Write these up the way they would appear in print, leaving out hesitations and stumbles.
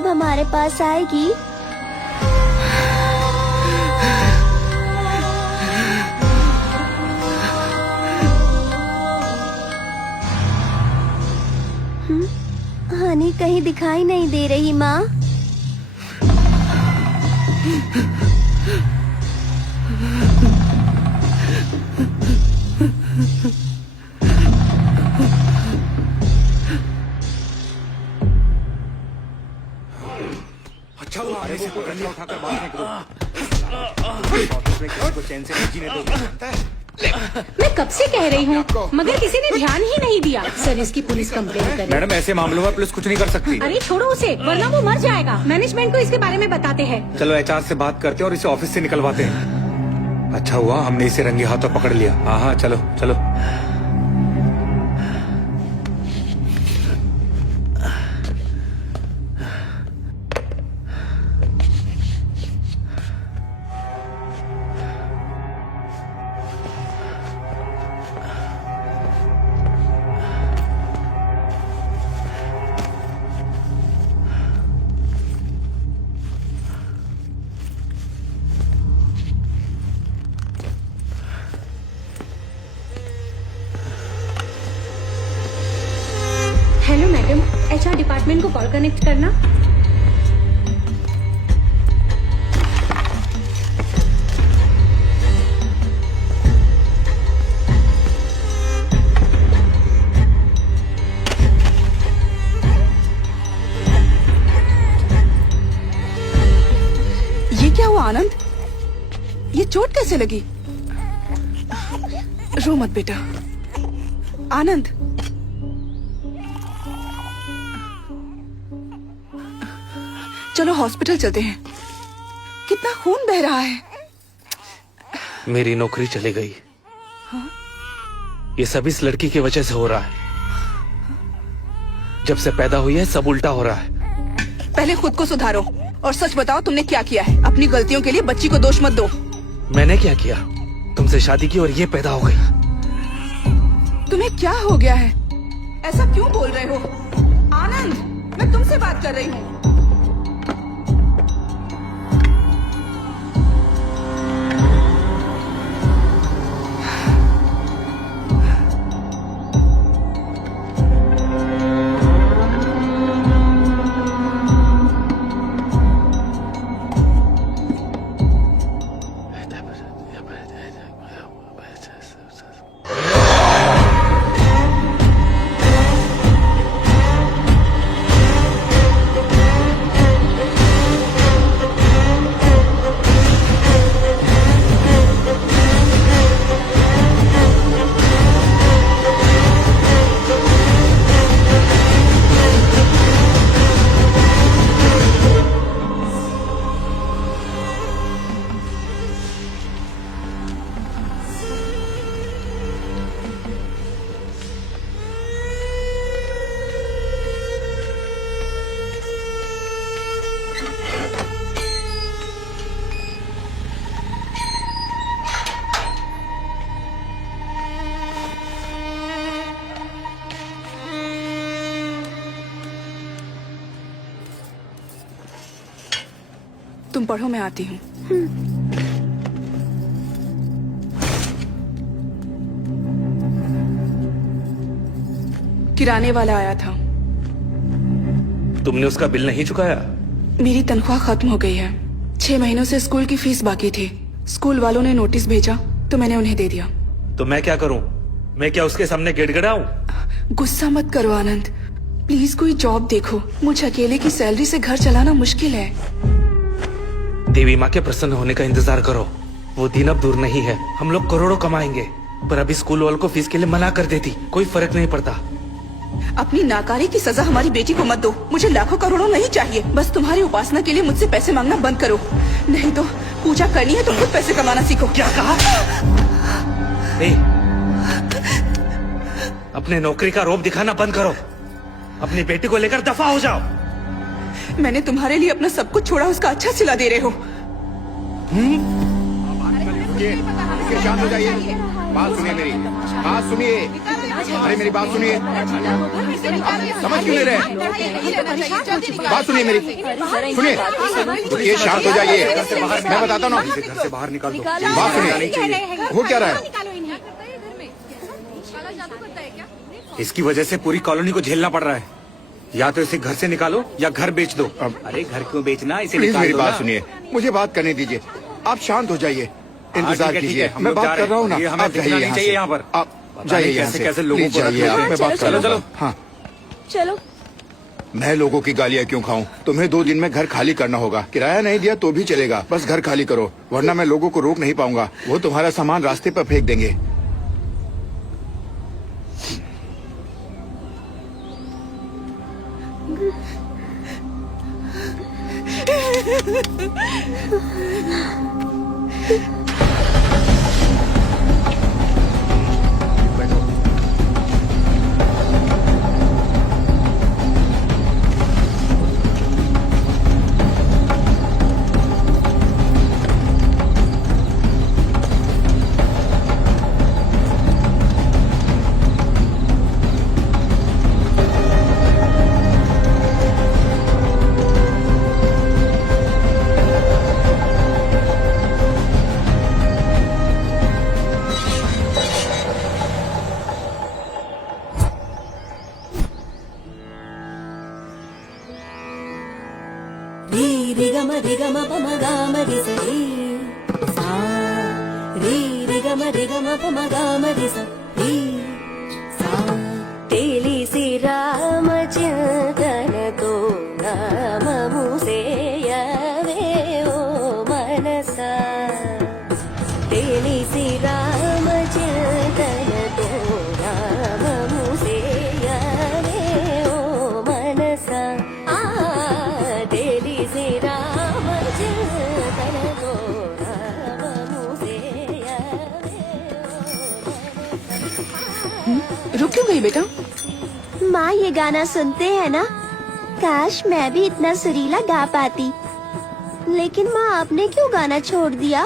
कब हमारे पास आएगी? हनी कहीं दिखाई नहीं दे रही माँ। अच्छा वो आने से पकड़ उठाकर बाहर फेंक दो। ऑफिस में किसी को चैन से नहीं जीने दो। मैं कब से कह रही हूँ मगर किसी ने ध्यान ही नहीं दिया। सर इसकी पुलिस कंप्लेंट करे। मैडम ऐसे मामलों में पुलिस कुछ नहीं कर सकती। अरे छोड़ो उसे वरना वो मर जाएगा। मैनेजमेंट को इसके बारे में बताते हैं। चलो एचआर से बात करते हैं और इसे ऑफिस से निकलवाते हैं। अच्छा हुआ हमने इसे रंगे हाथों पकड़ लिया। हाँ चलो चलो। हेलो मैडम, एचआर डिपार्टमेंट को कॉल कनेक्ट करना। ये क्या हुआ आनंद? ये चोट कैसे लगी? रो मत बेटा। आनंद चलो हॉस्पिटल चलते हैं। कितना खून बह रहा है। मेरी नौकरी चली गई। ये सब इस लड़की की वजह से हो रहा है। जब से पैदा हुई है सब उल्टा हो रहा है। पहले खुद को सुधारो और सच बताओ तुमने क्या किया है। अपनी गलतियों के लिए बच्ची को दोष मत दो। मैंने क्या किया? तुमसे शादी की और ये पैदा हो गई। तुम्हें क्या हो गया है? ऐसा क्यों बोल रहे हो? आनंद मैं तुमसे बात कर रही हूँ। तुम पढ़ो मैं आती हूँ। किराने वाला आया था। तुमने उसका बिल नहीं चुकाया? मेरी तनख्वाह खत्म हो गई है। 6 महीनों से स्कूल की फीस बाकी थी। स्कूल वालों ने नोटिस भेजा तो मैंने उन्हें दे दिया। तो मैं क्या करूं? मैं क्या उसके सामने गिड़गिड़ाऊं? गुस्सा मत करो आनंद, प्लीज कोई जॉब देखो। मुझे अकेले की सैलरी से घर चलाना मुश्किल है। देवी माँ के प्रसन्न होने का इंतजार करो। वो दिन अब दूर नहीं है। हम लोग करोड़ों कमाएंगे। पर अभी स्कूल वालों को फीस के लिए मना कर देती कोई फर्क नहीं पड़ता। अपनी नाकारी की सजा हमारी बेटी को मत दो। मुझे लाखों करोड़ों नहीं चाहिए। बस तुम्हारी उपासना के लिए मुझसे पैसे मांगना बंद करो। नहीं तो पूजा करनी है तो खुद पैसे कमाना सीखो। क्या कहा? अपने नौकरी का रौब दिखाना बंद करो। अपनी बेटी को लेकर दफा हो जाओ। मैंने तुम्हारे लिए अपना सब कुछ छोड़ा, उसका अच्छा सिला दे रहे हो। शांत हो जाइए। बात सुनिए मेरी, बात सुनिए। अरे मेरी बात सुनिए, समझ क्यों नहीं रहे? बात सुनिए मेरी, सुनिए। रुकिए, शांत हो जाइए, मैं बताता हूँ ना। घर से बाहर निकाल दो। बात सुनिए, हो क्या रहा है? इसकी वजह से पूरी कॉलोनी को झेलना पड़ रहा है। या तो इसे घर से निकालो या घर बेच दो। अरे घर क्यों बेचना, इसे प्लीज निकाल मेरी दो बात ना। सुनिए, मुझे बात करने दीजिए। आप शांत हो जाइए, इंतजार ठीक है, कीजिए, हम मैं लोग बात जा कर रहे रहा हूँ ना। हैं। ये हमें आप दिखना जाइए नहीं यहाँ चाहिए से। यहाँ पर। आप पता जाइए नहीं यहाँ कैसे से, कैसे लोगों प्लीज को जाइए रख आप, लेते मैं हैं। बात कर चलो रहा चलो। हूँ। हाँ, चलो मैं लोगों की गालियाँ क्यों खाऊं? तुम्हें 2 दिन में घर खाली करना होगा। किराया नहीं दिया तो भी चलेगा, बस घर खाली करो, वरना मैं लोगों को रोक नहीं पाऊंगा। वो तुम्हारा सामान रास्ते पर फेंक देंगे। रे ग म प म ग म रे सा सा रे ग म प म ग म रे सा सा तेलिसी रामचिंतन तो नाम मुसेयवे ओ मनसा तेलिसी रामचिंतन तो नाम मुसेयवे ओ मनसा तेलिसी रामचिंतन तो नाम मुसेयवे रुक क्यों गई बेटा? माँ ये गाना सुनते हैं ना, काश मैं भी इतना सुरीला गा पाती। लेकिन माँ आपने क्यों गाना छोड़ दिया?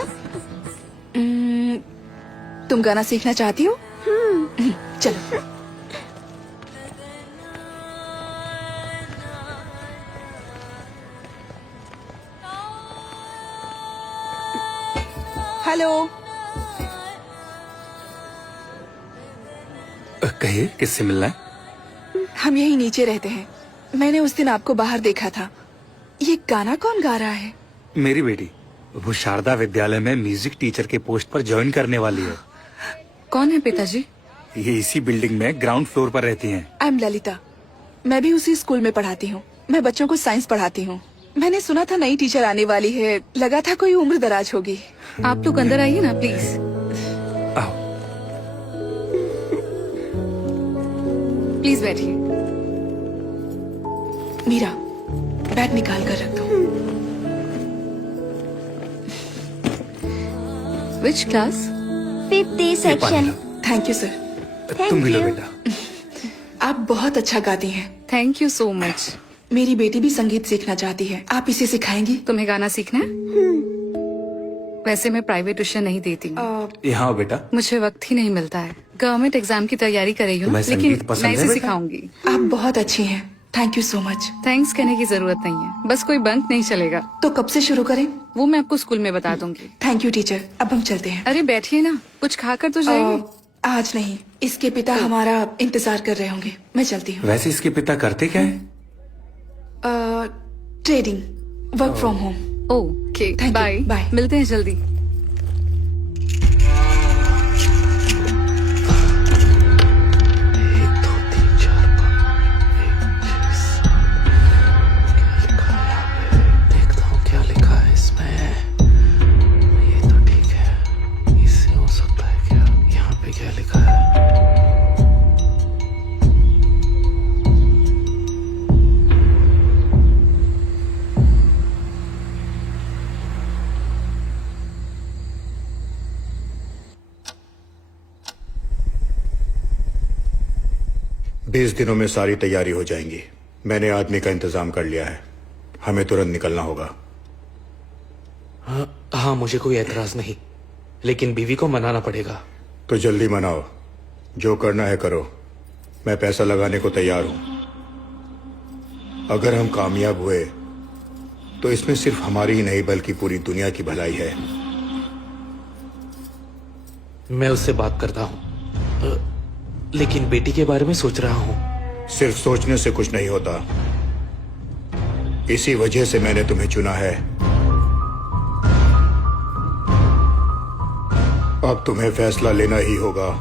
तुम गाना सीखना चाहती हो? चलो। हेलो, कहिए, किससे मिलना है? हम यही नीचे रहते हैं। मैंने उस दिन आपको बाहर देखा था। ये गाना कौन गा रहा है? मेरी बेटी, वो शारदा विद्यालय में म्यूजिक टीचर के पोस्ट पर ज्वाइन करने वाली है। कौन है पिताजी? ये इसी बिल्डिंग में ग्राउंड फ्लोर पर रहती हैं। I am Lalita. मैं भी उसी स्कूल में पढ़ाती हूँ। मैं बच्चों को साइंस पढ़ाती हूँ। मैंने सुना था नई टीचर आने वाली है, लगा था कोई उम्र दराज होगी। आप लोग अंदर आइए ना प्लीज। आओ। प्लीज बैठिए। मीरा, बैग निकाल कर रख दो। Which class? 5th A ये पानी section. Low. Thank you sir. तुम भी लो you. बेटा। आप बहुत अच्छा गाती हैं। Thank you so much. मेरी बेटी भी संगीत सीखना चाहती है, आप इसे सिखाएंगी? तुम्हें गाना सीखना है? वैसे मैं प्राइवेट ट्यूशन नहीं देती हूँ। यहाँ आओ बेटा। मुझे वक्त ही नहीं मिलता है। गवर्नमेंट एग्जाम की तैयारी कर रही हूँ, तुम्हें लेकिन संगीत पसंद मैं है इसे बेटा? सिखाऊंगी। आप बहुत अच्छी हैं। Thank you so much. Thanks कहने की जरूरत नहीं है, बस कोई बंक नहीं चलेगा। तो कब से शुरू करें? वो मैं आपको स्कूल में बता दूंगी। Thank you teacher. अब हम चलते हैं। अरे बैठिए ना, कुछ खाकर तो जाइए। आज नहीं, इसके पिता हमारा इंतजार कर रहे होंगे। मैं चलती हूँ। वैसे इसके पिता करते क्या है? Trading, work from home. Okay, Thank you. Bye Bye. मिलते हैं जल्दी। देखता हूँ क्या लिखा है इसमें। ये तो ठीक है, इससे हो सकता है क्या? यहाँ पे क्या लिखा है? बीस दिनों में सारी तैयारी हो जाएंगी। मैंने आदमी का इंतजाम कर लिया है, हमें तुरंत निकलना होगा। हाँ, मुझे कोई एतराज नहीं, लेकिन बीवी को मनाना पड़ेगा। तो जल्दी मनाओ, जो करना है करो। मैं पैसा लगाने को तैयार हूं। अगर हम कामयाब हुए तो इसमें सिर्फ हमारी ही नहीं बल्कि पूरी दुनिया की भलाई है। मैं उससे बात करता हूँ, लेकिन बेटी के बारे में सोच रहा हूँ। सिर्फ सोचने से कुछ नहीं होता। इसी वजह से मैंने तुम्हें चुना है। अब तुम्हें फैसला लेना ही होगा।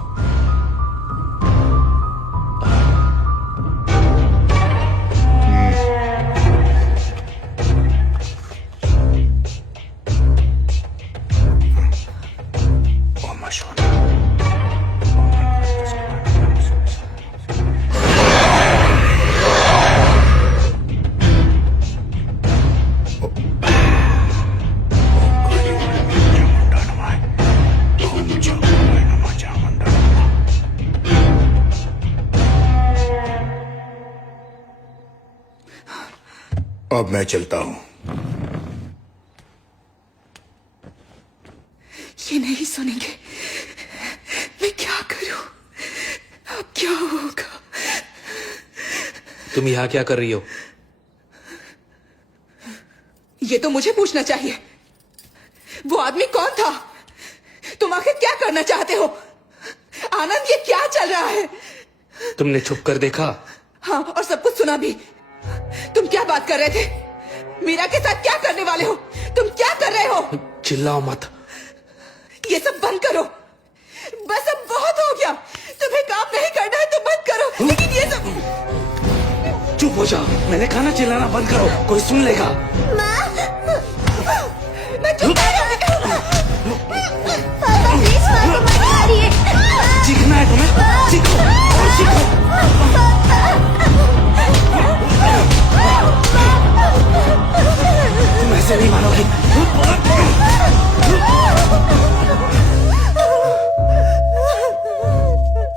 अब मैं चलता हूं। ये नहीं सुनेंगे। मैं क्या करूं? अब क्या होगा? तुम यहाँ क्या कर रही हो? ये तो मुझे पूछना चाहिए। वो आदमी कौन था? तुम आखिर क्या करना चाहते हो? आनंद, ये क्या चल रहा है? तुमने छुप कर देखा? हाँ, और सब कुछ सुना भी। तुम क्या बात कर रहे थे? मीरा के साथ क्या करने वाले हो? तुम क्या कर रहे हो? चिल्लाओ मत। ये सब बंद करो। बस अब बहुत हो गया। तुम्हें काम नहीं करना है तो बंद करो, लेकिन ये सब। चुप हो जाओ। मैंने कहा ना चिल्लाना बंद करो, कोई सुन लेगा। मैं चुप पापा प्लीज माँ को मत मारिए। सीखना है तुम्हें? सीखो और सीखो। तुम ऐसे नहीं मानोगी।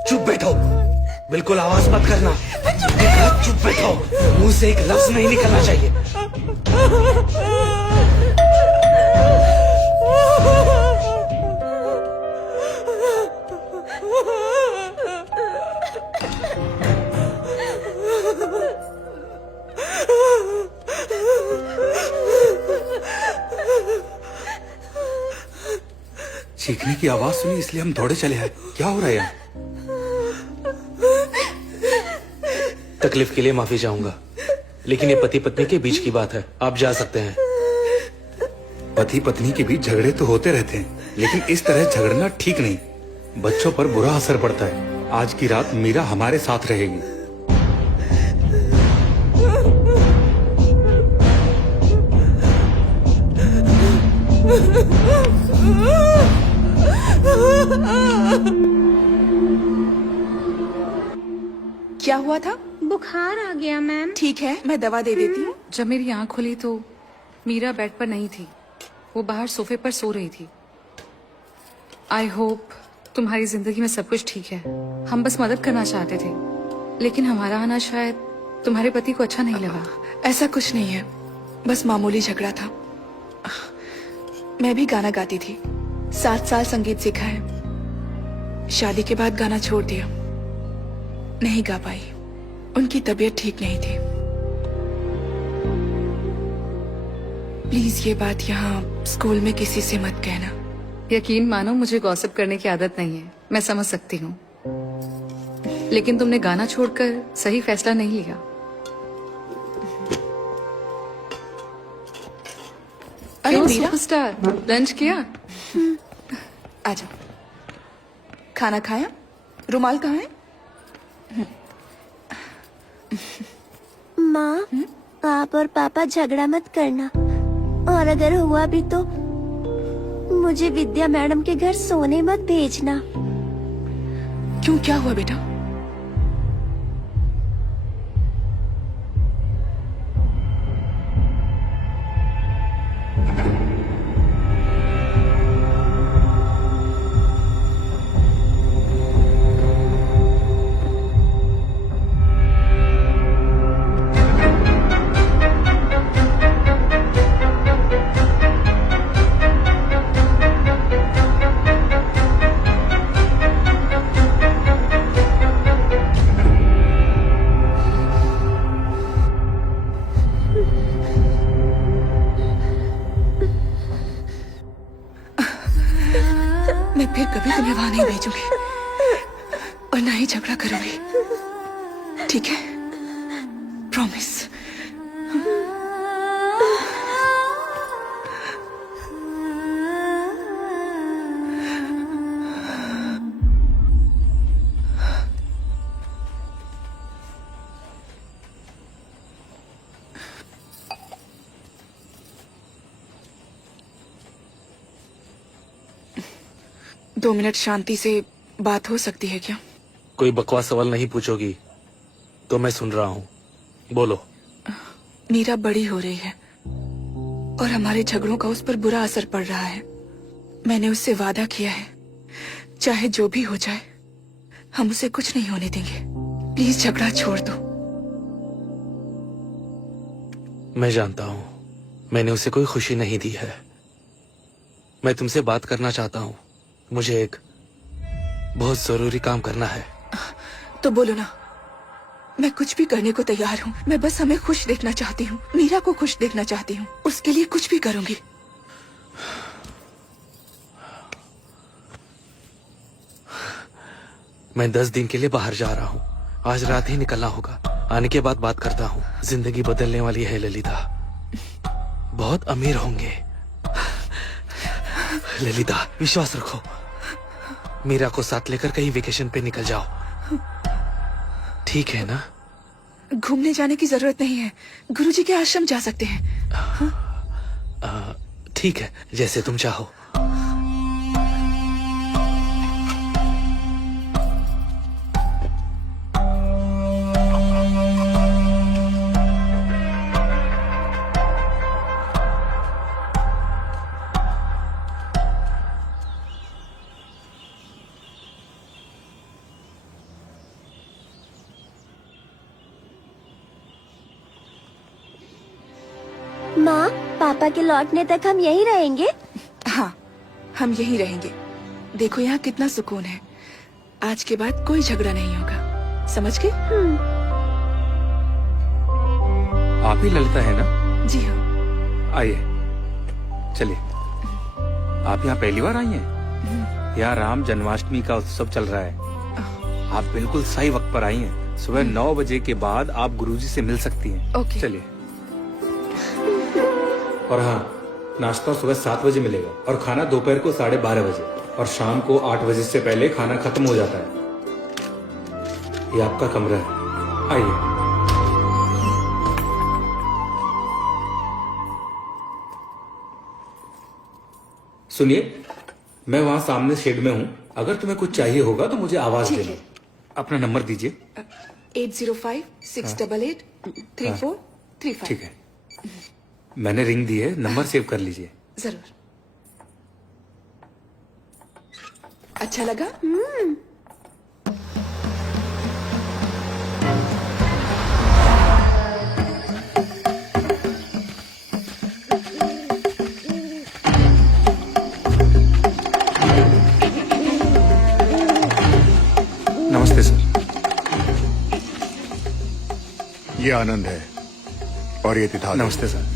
चुप बैठो, बिल्कुल आवाज मत करना। चुप बैठो, मुंह से एक लफ्ज नहीं निकलना चाहिए। चीखने की आवाज सुनी इसलिए हम दौड़े चले आए। क्या हो रहा है यहाँ? तकलीफ के लिए माफी चाहूंगा, लेकिन ये पति पत्नी के बीच की बात है। आप जा सकते हैं। पति पत्नी के बीच झगड़े तो होते रहते हैं, लेकिन इस तरह झगड़ना ठीक नहीं। बच्चों पर बुरा असर पड़ता है। आज की रात मीरा हमारे साथ रहेगी। क्या हुआ था? बुखार आ गया मैम। ठीक है, मैं दवा दे देती हूँ। जब मेरी आंख खुली तो मीरा बेड पर नहीं थी, वो बाहर सोफे पर सो रही थी। आई होप तुम्हारी जिंदगी में सब कुछ ठीक है। हम बस मदद करना चाहते थे, लेकिन हमारा आना शायद तुम्हारे पति को अच्छा नहीं लगा। ऐसा कुछ नहीं है, बस मामूली झगड़ा था। मैं भी गाना गाती थी, 7 साल संगीत सीखा है। शादी के बाद गाना छोड़ दिया, नहीं गा पाई। उनकी तबीयत ठीक नहीं थी। प्लीज ये बात यहाँ स्कूल में किसी से मत कहना। यकीन मानो, मुझे गॉसिप करने की आदत नहीं है। मैं समझ सकती हूँ, लेकिन तुमने गाना छोड़कर सही फैसला नहीं लिया। अरे मीरा, सुपरस्टार, लंच किया? आजा। खाना खाया? रुमाल कहाँ है? माँ, आप और पापा झगड़ा मत करना, और अगर हुआ भी तो मुझे विद्या मैडम के घर सोने मत भेजना। क्यों, क्या हुआ बेटा? कभी तुम्हें वहां नहीं भेजूंगी और ना ही झगड़ा करूंगी, ठीक है? प्रॉमिस। दो मिनट शांति से बात हो सकती है क्या? कोई बकवास सवाल नहीं पूछोगी तो मैं सुन रहा हूँ, बोलो। मीरा बड़ी हो रही है और हमारे झगड़ों का उस पर बुरा असर पड़ रहा है। मैंने उससे वादा किया है, चाहे जो भी हो जाए हम उसे कुछ नहीं होने देंगे। प्लीज झगड़ा छोड़ दो। मैं जानता हूँ मैंने उसे कोई खुशी नहीं दी है। मैं तुमसे बात करना चाहता हूँ। मुझे एक बहुत जरूरी काम करना है। तो बोलो ना, मैं कुछ भी करने को तैयार हूँ। मैं बस हमें खुश देखना चाहती हूँ, मीरा को खुश देखना चाहती हूँ। उसके लिए कुछ भी करूंगी। मैं 10 दिन के लिए बाहर जा रहा हूँ। आज रात ही निकलना होगा। आने के बाद बात करता हूँ। जिंदगी बदलने वाली है ललिता। बहुत अमीर होंगे। ललिता विश्वास रखो। मीरा को साथ लेकर कहीं वेकेशन पे निकल जाओ, ठीक है ना? घूमने जाने की जरूरत नहीं है, गुरुजी के आश्रम जा सकते हैं। ठीक है, जैसे तुम चाहो। माँ, पापा के लौटने तक हम यहीं रहेंगे? हाँ, हम यहीं रहेंगे। देखो यहाँ कितना सुकून है। आज के बाद कोई झगड़ा नहीं होगा, समझ गए? आप ही ललिता है ना? जी हाँ। आइए, चलिए। आप यहाँ पहली बार आई हैं? यहाँ राम जन्माष्टमी का उत्सव चल रहा है। आप बिल्कुल सही वक्त पर आई हैं। सुबह 9 बजे के बाद आप गुरुजी से मिल सकती हैं। ओके। चलिए। और हाँ, नाश्ता सुबह 7 बजे मिलेगा और खाना दोपहर को 12:30 बजे और शाम को 8 बजे से पहले खाना खत्म हो जाता है। ये आपका कमरा है, आइए। सुनिए, मैं वहाँ सामने शेड में हूँ। अगर तुम्हें कुछ चाहिए होगा तो मुझे आवाज ठीक देना। है। अपना नंबर दीजिए। 8056883435। ठीक है, मैंने रिंग दी है, नंबर सेव कर लीजिए। जरूर। अच्छा लगा? नमस्ते सर। ये आनंद है और ये तिथाल। नमस्ते सर।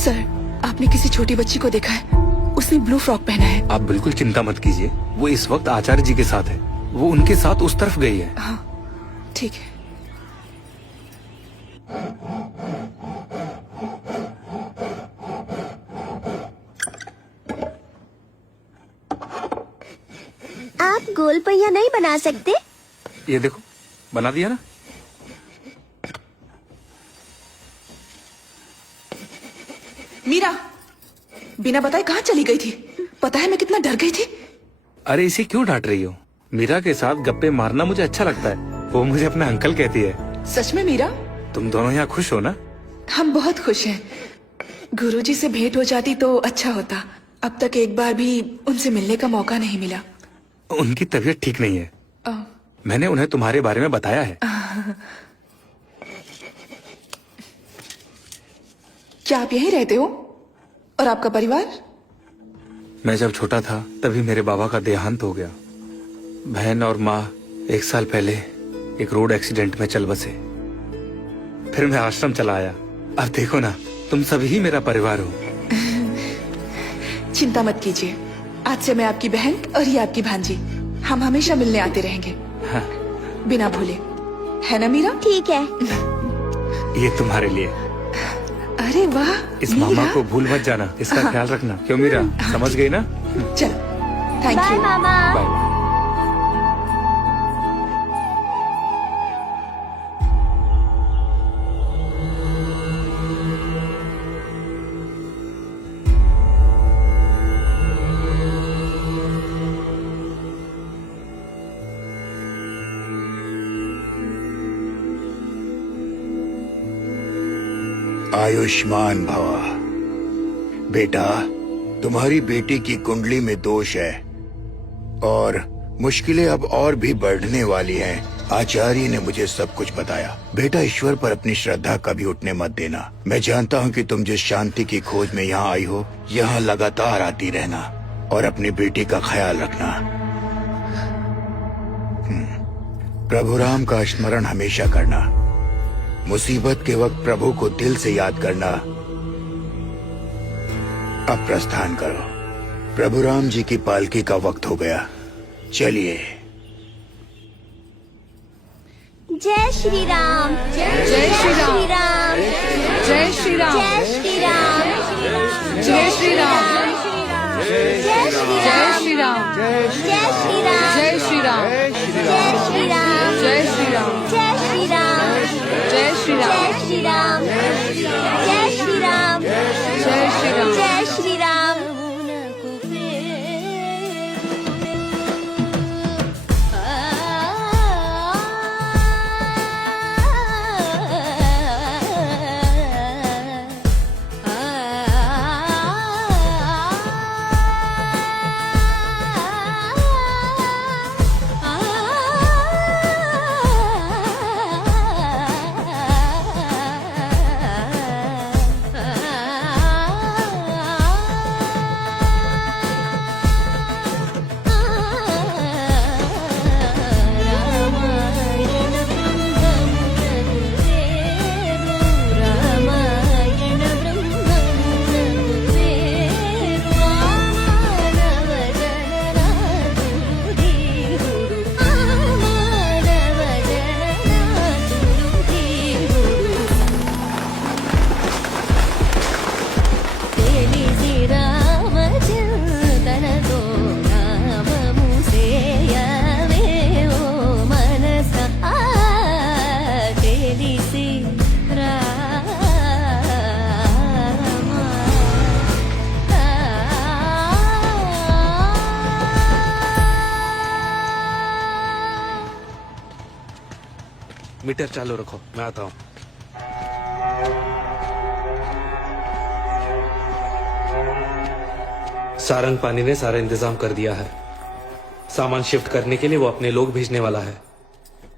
सर, आपने किसी छोटी बच्ची को देखा है? उसने ब्लू फ्रॉक पहना है। आप बिल्कुल चिंता मत कीजिए, वो इस वक्त आचार्य जी के साथ है। वो उनके साथ उस तरफ गई है। हाँ, ठीक है। आप गोल पहिया नहीं बना सकते? ये देखो, बना दिया ना। बिना बताए कहाँ चली गई थी? पता है मैं कितना डर गई थी। अरे इसे क्यों डांट रही हो? मीरा के साथ गप्पे मारना मुझे अच्छा लगता है। वो मुझे अपना अंकल कहती है। सच में मीरा? तुम दोनों यहाँ खुश हो ना? हम बहुत खुश हैं। गुरुजी से भेंट हो जाती तो अच्छा होता। अब तक एक बार भी उनसे मिलने का मौका नहीं मिला। उनकी तबीयत ठीक नहीं है। अ, मैंने उन्हें तुम्हारे बारे में बताया है। क्या आप यहीं रहते हो? और आपका परिवार? मैं जब छोटा था तभी मेरे बाबा का देहांत हो गया। बहन और माँ 1 साल पहले एक रोड एक्सीडेंट में चल बसे। फिर मैं आश्रम चला आया। अब देखो ना, तुम सभी ही मेरा परिवार हो। चिंता मत कीजिए, आज से मैं आपकी बहन और ये आपकी भांजी। हम हमेशा मिलने आते रहेंगे। हाँ। बिना भूले, है ना मीरा? ठीक है। ये तुम्हारे लिए। अरे वाह इस मीरा। मामा को भूल मत जाना, इसका ख्याल रखना। क्यों मीरा, समझ गई ना? चलो, थैंक बाय यू। मामा। बाय। आयुष्मान भवा। बेटा, तुम्हारी बेटी की कुंडली में दोष है और मुश्किलें अब और भी बढ़ने वाली हैं। आचार्य ने मुझे सब कुछ बताया। बेटा, ईश्वर पर अपनी श्रद्धा कभी उठने मत देना। मैं जानता हूँ कि तुम जिस शांति की खोज में यहाँ आई हो, यहाँ लगातार आती रहना और अपनी बेटी का ख्याल रखना। प्रभु राम का स्मरण हमेशा करना। मुसीबत के वक्त प्रभु को दिल से याद करना। अब प्रस्थान करो। प्रभु राम जी की पालकी का वक्त हो गया। चलिए। जय श्री राम। जय श्री राम। जय श्री राम। जय श्री राम। जय श्री राम। जय श्री राम। जय श्री राम। जय श्री राम। जय श्री राम। जय श्री राम। जय श्री राम। जय श्री राम। जय श्री राम। जय श्री राम। जय श्री राम। जय श्री राम। मीटर चालू रखो, मैं आता हूँ। सारंग पानी ने सारा इंतजाम कर दिया है। सामान शिफ्ट करने के लिए वो अपने लोग भेजने वाला है।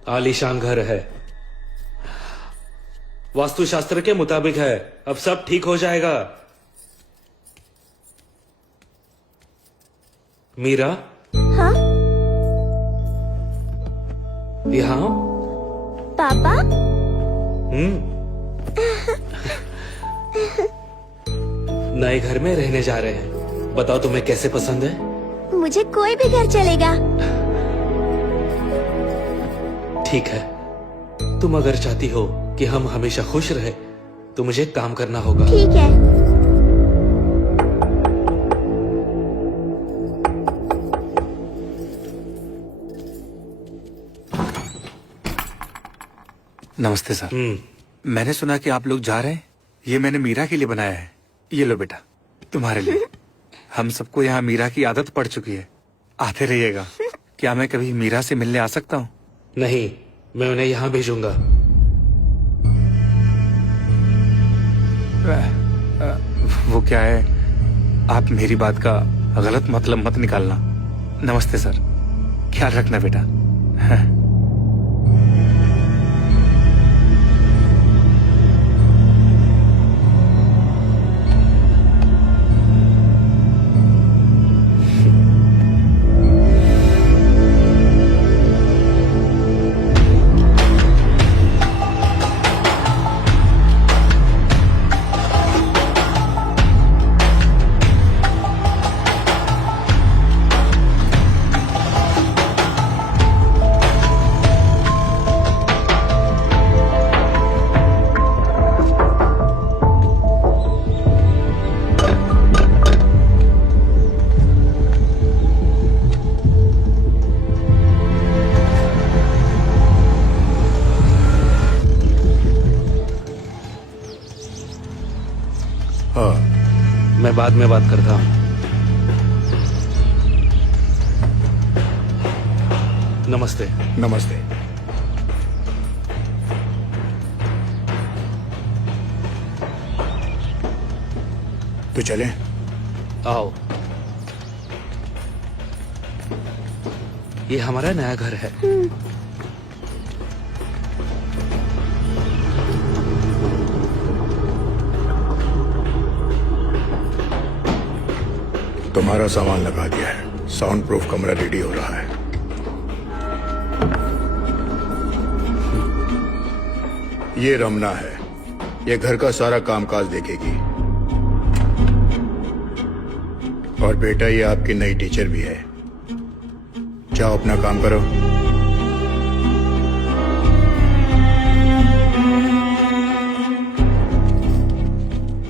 आलीशान घर है, वास्तुशास्त्र के मुताबिक है। अब सब ठीक हो जाएगा। मीरा, हाँ यहाँ आओ। पापा। नए घर में रहने जा रहे हैं। बताओ तुम्हें कैसे पसंद है? मुझे कोई भी घर चलेगा। ठीक है, तुम अगर चाहती हो कि हम हमेशा खुश रहे तो मुझे काम करना होगा। ठीक है। नमस्ते सर। मैंने सुना कि आप लोग जा रहे हैं। ये मैंने मीरा के लिए बनाया है। ये लो बेटा। तुम्हारे लिए। हम सबको यहाँ मीरा की आदत पड़ चुकी है, आते रहिएगा। क्या मैं कभी मीरा से मिलने आ सकता हूँ? नहीं, मैं उन्हें यहाँ भेजूंगा। वो क्या है, आप मेरी बात का गलत मतलब मत निकालना। नमस्ते सर, ख्याल रखना बेटा। मैं बाद में बात करता हूँ। नमस्ते। नमस्ते। तो चले? आओ। ये हमारा नया घर है। तुम्हारा सामान लगा दिया है, साउंड प्रूफ कमरा रेडी हो रहा है। ये रमना है, ये घर का सारा कामकाज देखेगी। और बेटा, ये आपकी नई टीचर भी है। जाओ अपना काम करो।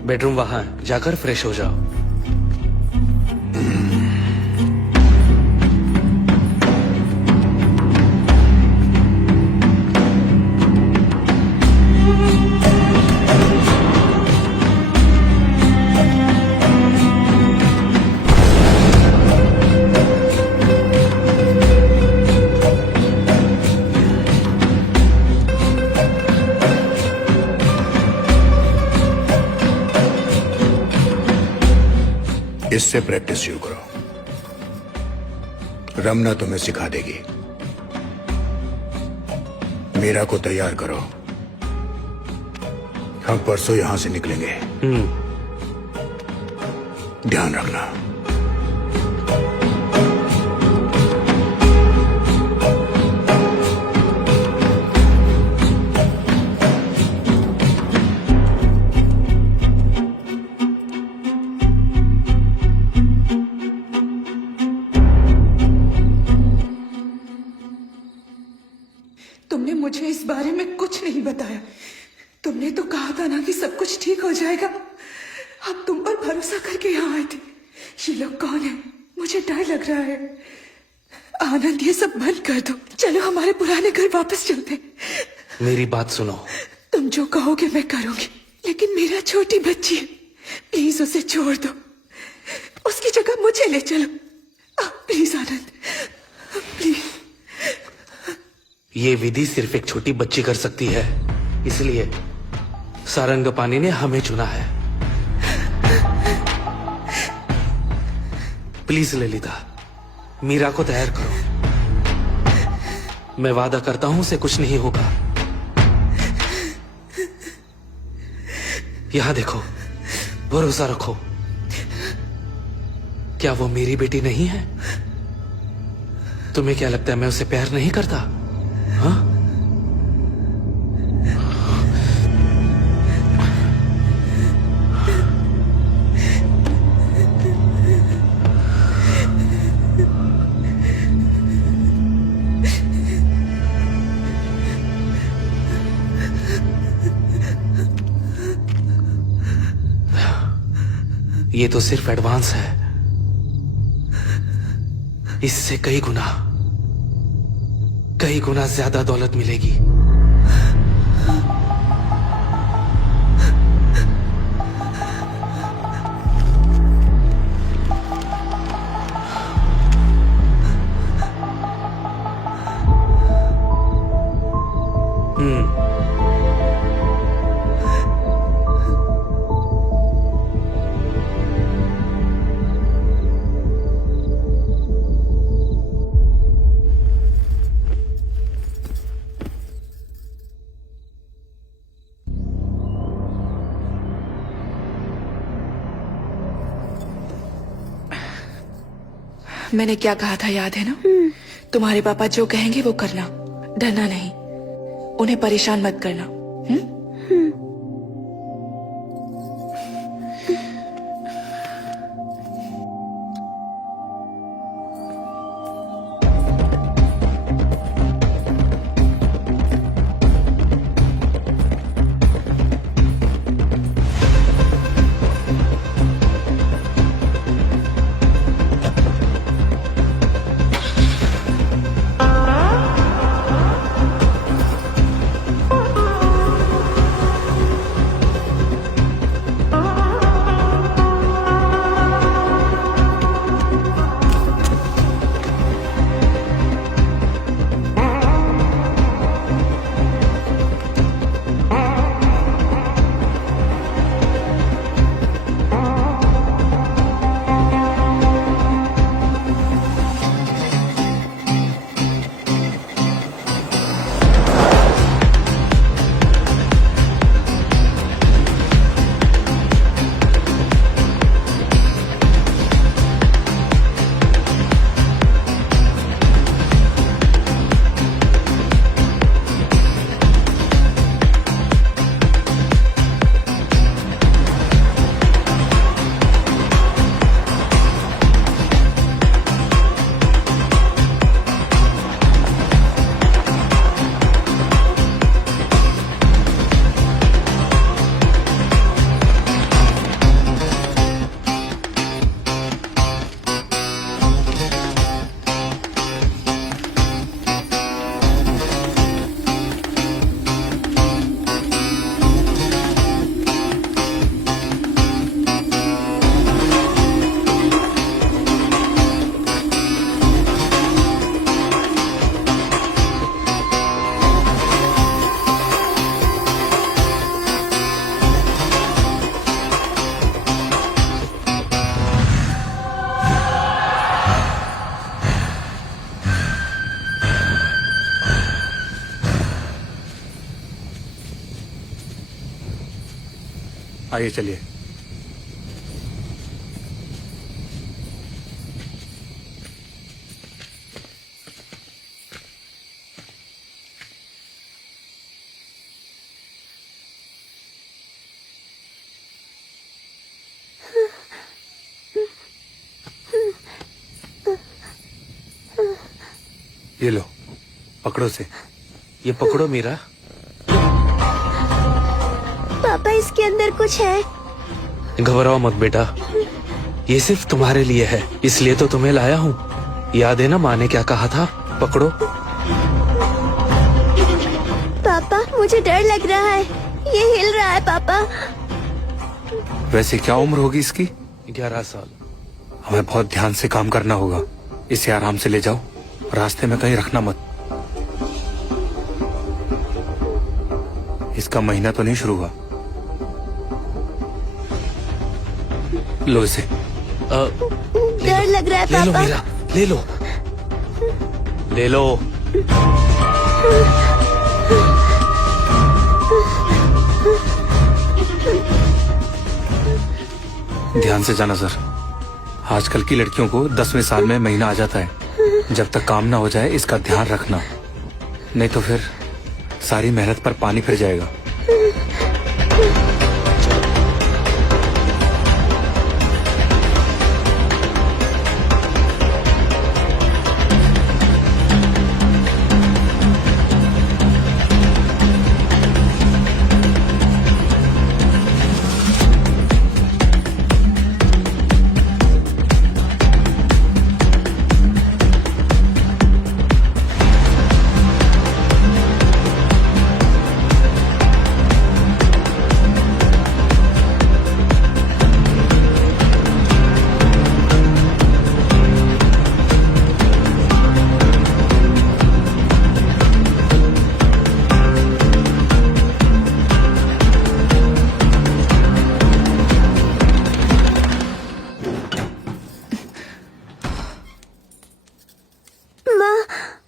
बेडरूम वहां है, जाकर फ्रेश हो जाओ। इससे प्रैक्टिस शुरू करो। रमना तुम्हें सिखा देगी। मीरा को तैयार करो, हम परसों यहां से निकलेंगे। ध्यान रखना। तुमने मुझे इस बारे में कुछ नहीं बताया। तुमने तो कहा था ना कि सब कुछ ठीक हो जाएगा। अब तुम पर भरोसा करके यहाँ आए थे। ये लोग कौन है? मुझे डर लग रहा है। आनंद, ये सब बंद कर दो। चलो हमारे पुराने घर वापस चलते। मेरी बात सुनो। तुम जो कहोगे मैं करूंगी, लेकिन मेरा छोटी बच्ची है, प्लीज उसे छोड़ दो। उसकी जगह मुझे ले चलो। Please Anand, please. ये विधि सिर्फ एक छोटी बच्ची कर सकती है, इसलिए सारंगपानी ने हमें चुना है। प्लीज ललिता, मीरा को तैयार करो। मैं वादा करता हूं उसे कुछ नहीं होगा। यहां देखो, भरोसा रखो। क्या वो मेरी बेटी नहीं है? तुम्हें क्या लगता है मैं उसे प्यार नहीं करता? हाँ? ये तो सिर्फ एडवांस है, इससे कई गुना ज्यादा दौलत मिलेगी। मैंने क्या कहा था याद है ना? तुम्हारे पापा जो कहेंगे वो करना, डरना नहीं, उन्हें परेशान मत करना। आइए चलिए। ये लो, पकड़ो से। ये पकड़ो मीरा। पापा इसके अंदर कुछ है। घबराओ मत बेटा, ये सिर्फ तुम्हारे लिए है, इसलिए तो तुम्हें लाया हूँ। याद है ना माँ ने क्या कहा था? पकड़ो। पापा मुझे डर लग रहा है, ये हिल रहा है पापा। वैसे क्या उम्र होगी इसकी? 11 साल। हमें बहुत ध्यान से काम करना होगा। इसे आराम से ले जाओ, रास्ते में कहीं रखना मत। इसका महीना तो नहीं शुरू हुआ। लो इसे। डर लग रहा है ले लो पापा। मीरा, ले लो, ले लो। ध्यान से जाना सर। आजकल की लड़कियों को 10वें साल में महीना आ जाता है। जब तक काम ना हो जाए इसका ध्यान रखना, नहीं तो फिर सारी मेहनत पर पानी फिर जाएगा।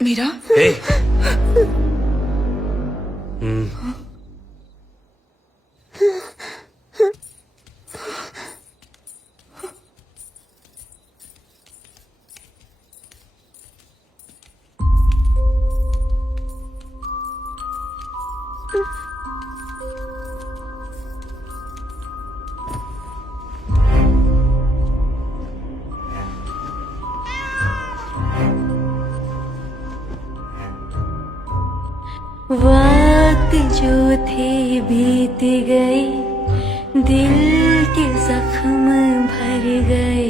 मीरा, ए, वक्त जो थे बीत गए, दिल के जख्म भर गए।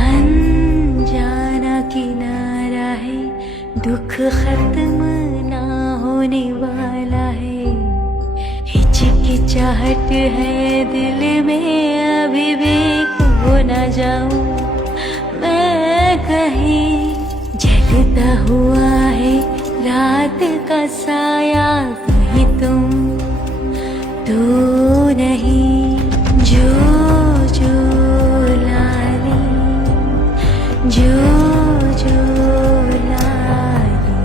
अनजाना किनारा है, दुख खत्म ना होने वाला है। हिचकिचाहट है दिल में, अभी भी खो ना जाऊं मैं कहीं। जलता हुआ है रात का साया, कहीं तुम तो नहीं। जो जो लाली, जो जो लाली,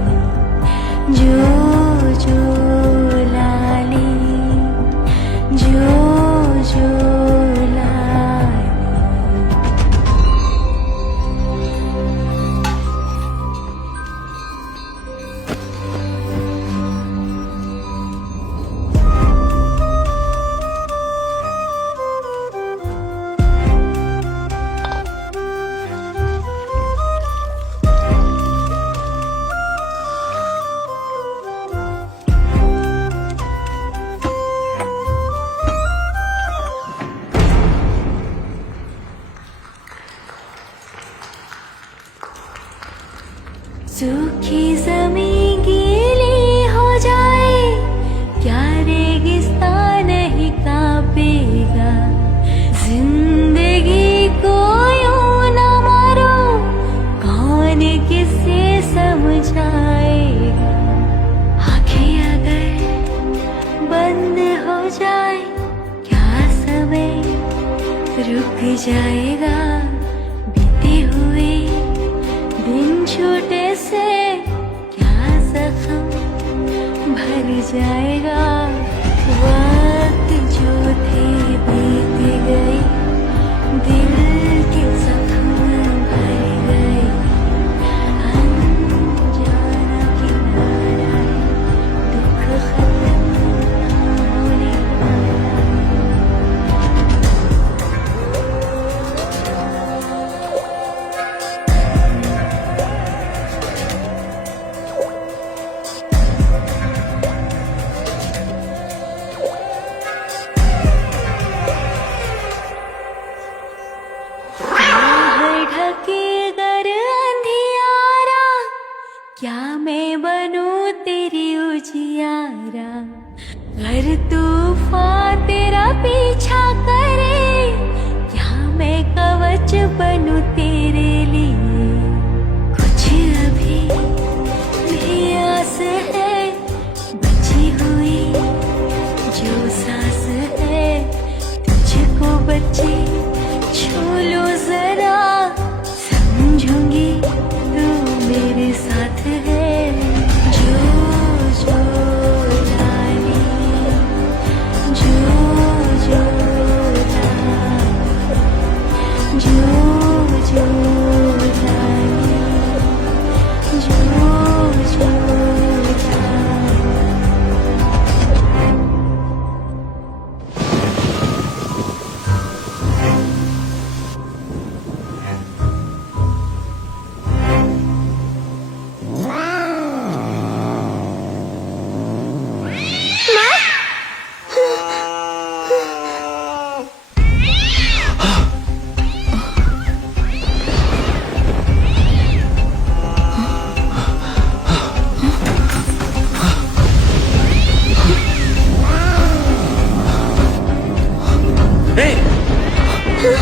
जो जो लाली, जो जो लाली। सूखी ज़मीं गीली हो जाए, क्या रेगिस्तान ही कांपेगा। जिंदगी को यूं न मारो, कौन किसे समझाएगा। आँखें अगर बंद हो जाए, क्या समय रुक जाएगा। बीते हुए दिन छूटे से क्या जख्म भर जाएगा। वक्त जो थे बीत गए, दिल के जख्म भर गए। अनजाना किनारा है, दुख खत्म ना होने वाला। ढके गर अंधियारा, क्या मैं बनूं तेरी उजियारा। घर तूफान तेरा पीछा करे, क्या मैं कवच बनूं तेरे लिए। कुछ अभी भी आस है बची हुई, जो सांस है तुझको बची। छू लो जरा, समझूंगी तू मेरे साथ है। जो जो लाली, जो जो लाली, जो जो लाली, जो जो लाली।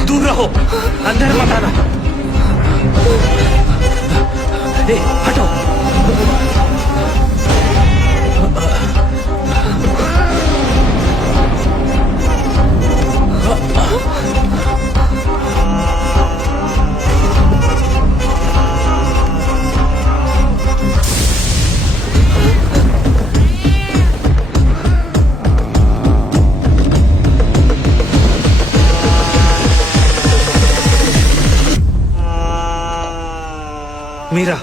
दूर रहो, अंदर मत आना। हटो। मीरा,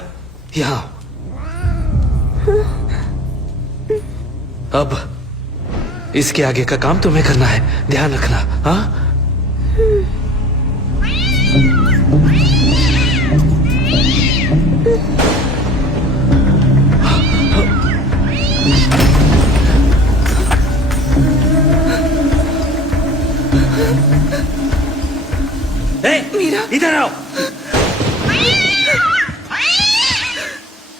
यहाँ। अब इसके आगे का काम तुम्हें करना है, ध्यान रखना। हाँ? मीरा, इधर आओ।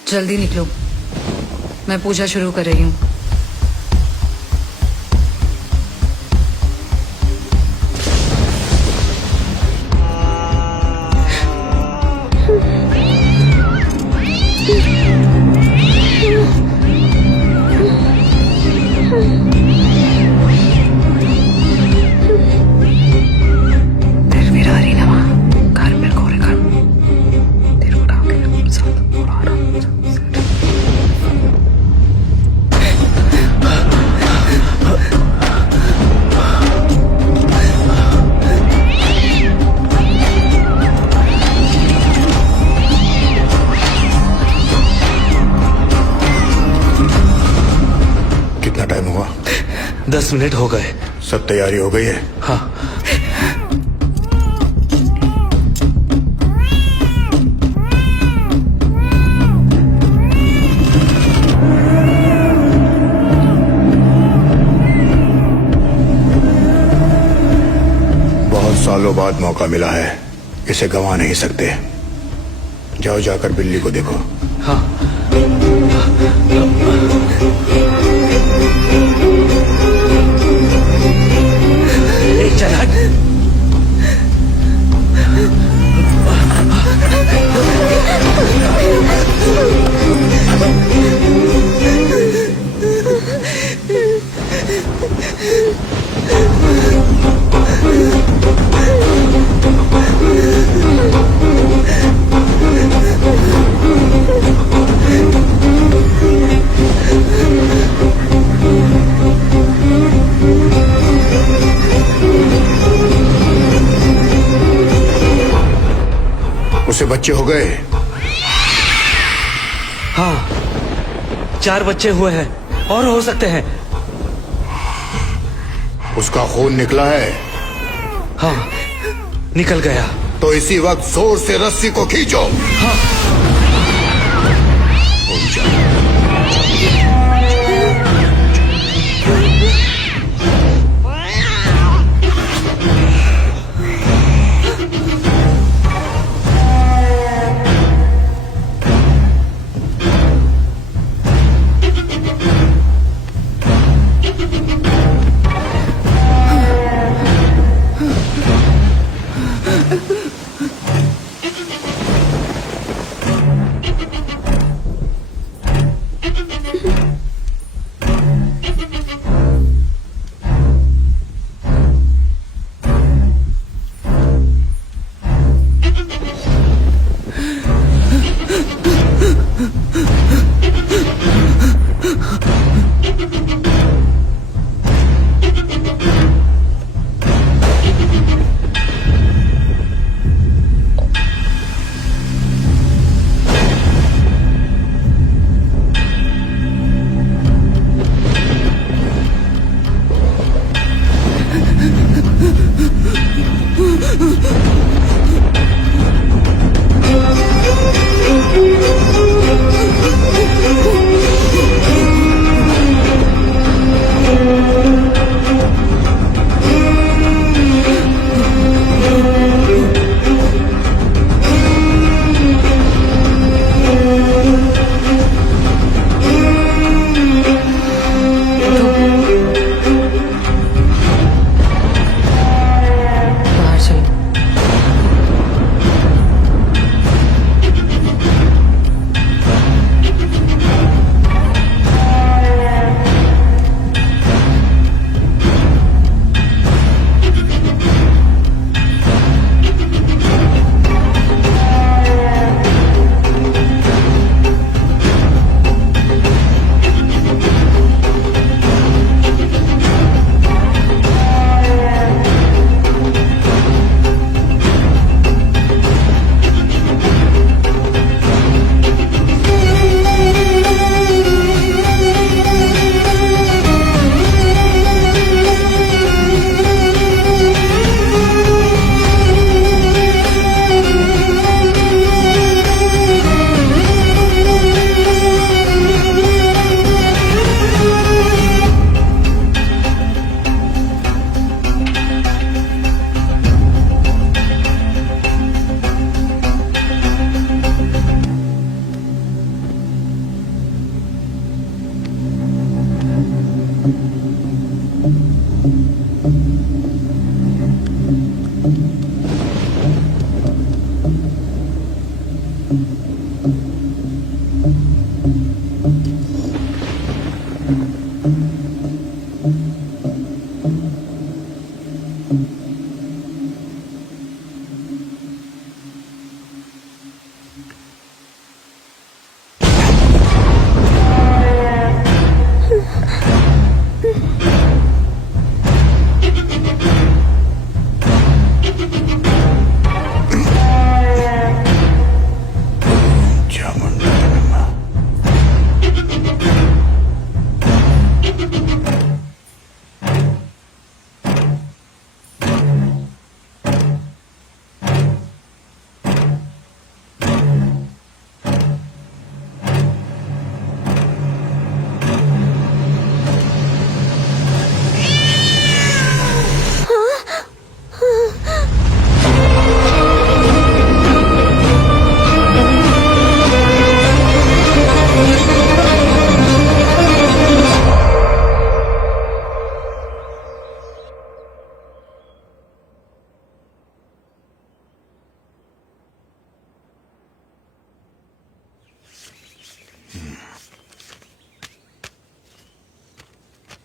जल्दी निकलो, मैं पूजा शुरू कर रही हूँ। कितना टाइम हुआ? 10 मिनट हो गए। सब तैयारी हो गई है? हाँ। बहुत सालों बाद मौका मिला है, इसे गंवा नहीं सकते। जाओ, जाकर बिल्ली को देखो। हाँ। चल हट। उसे बच्चे हो गए? हाँ, 4 बच्चे हुए हैं और हो सकते हैं। उसका खून निकला है? हाँ, निकल गया। तो इसी वक्त जोर से रस्सी को खींचो। हाँ।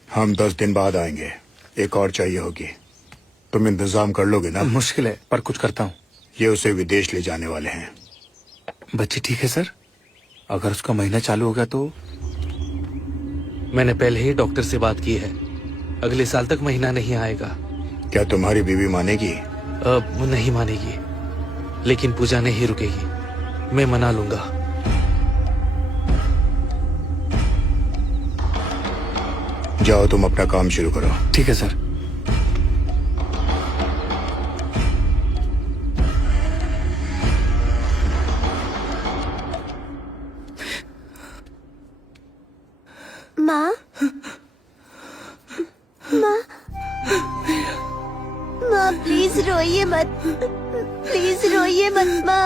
हम 10 दिन बाद आएंगे। एक और चाहिए होगी। तुम इंतजाम कर लोगे ना? मुश्किल है पर कुछ करता हूँ। ये उसे विदेश ले जाने वाले हैं। बच्ची ठीक है सर? अगर उसका महीना चालू हो गया तो? मैंने पहले ही डॉक्टर से बात की है, अगले साल तक महीना नहीं आएगा। क्या तुम्हारी बीवी मानेगी? वो नहीं मानेगी, लेकिन पूजा नहीं रुकेगी। मैं मना लूंगा। जाओ तुम अपना काम शुरू करो। ठीक है सर। माँ, माँ, माँ प्लीज रोइए मत, प्लीज रोइए मत माँ,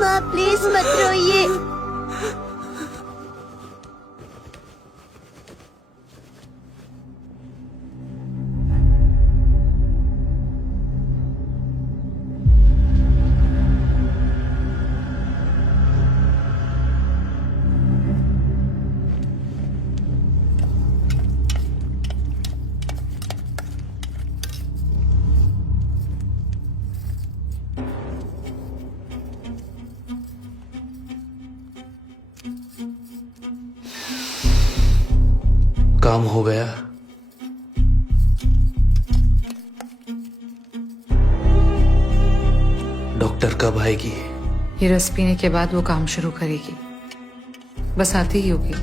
माँ प्लीज मत रोइए। काम हो गया। डॉक्टर कब आएगी? ये रस पीने के बाद वो काम शुरू करेगी, बस आती ही होगी।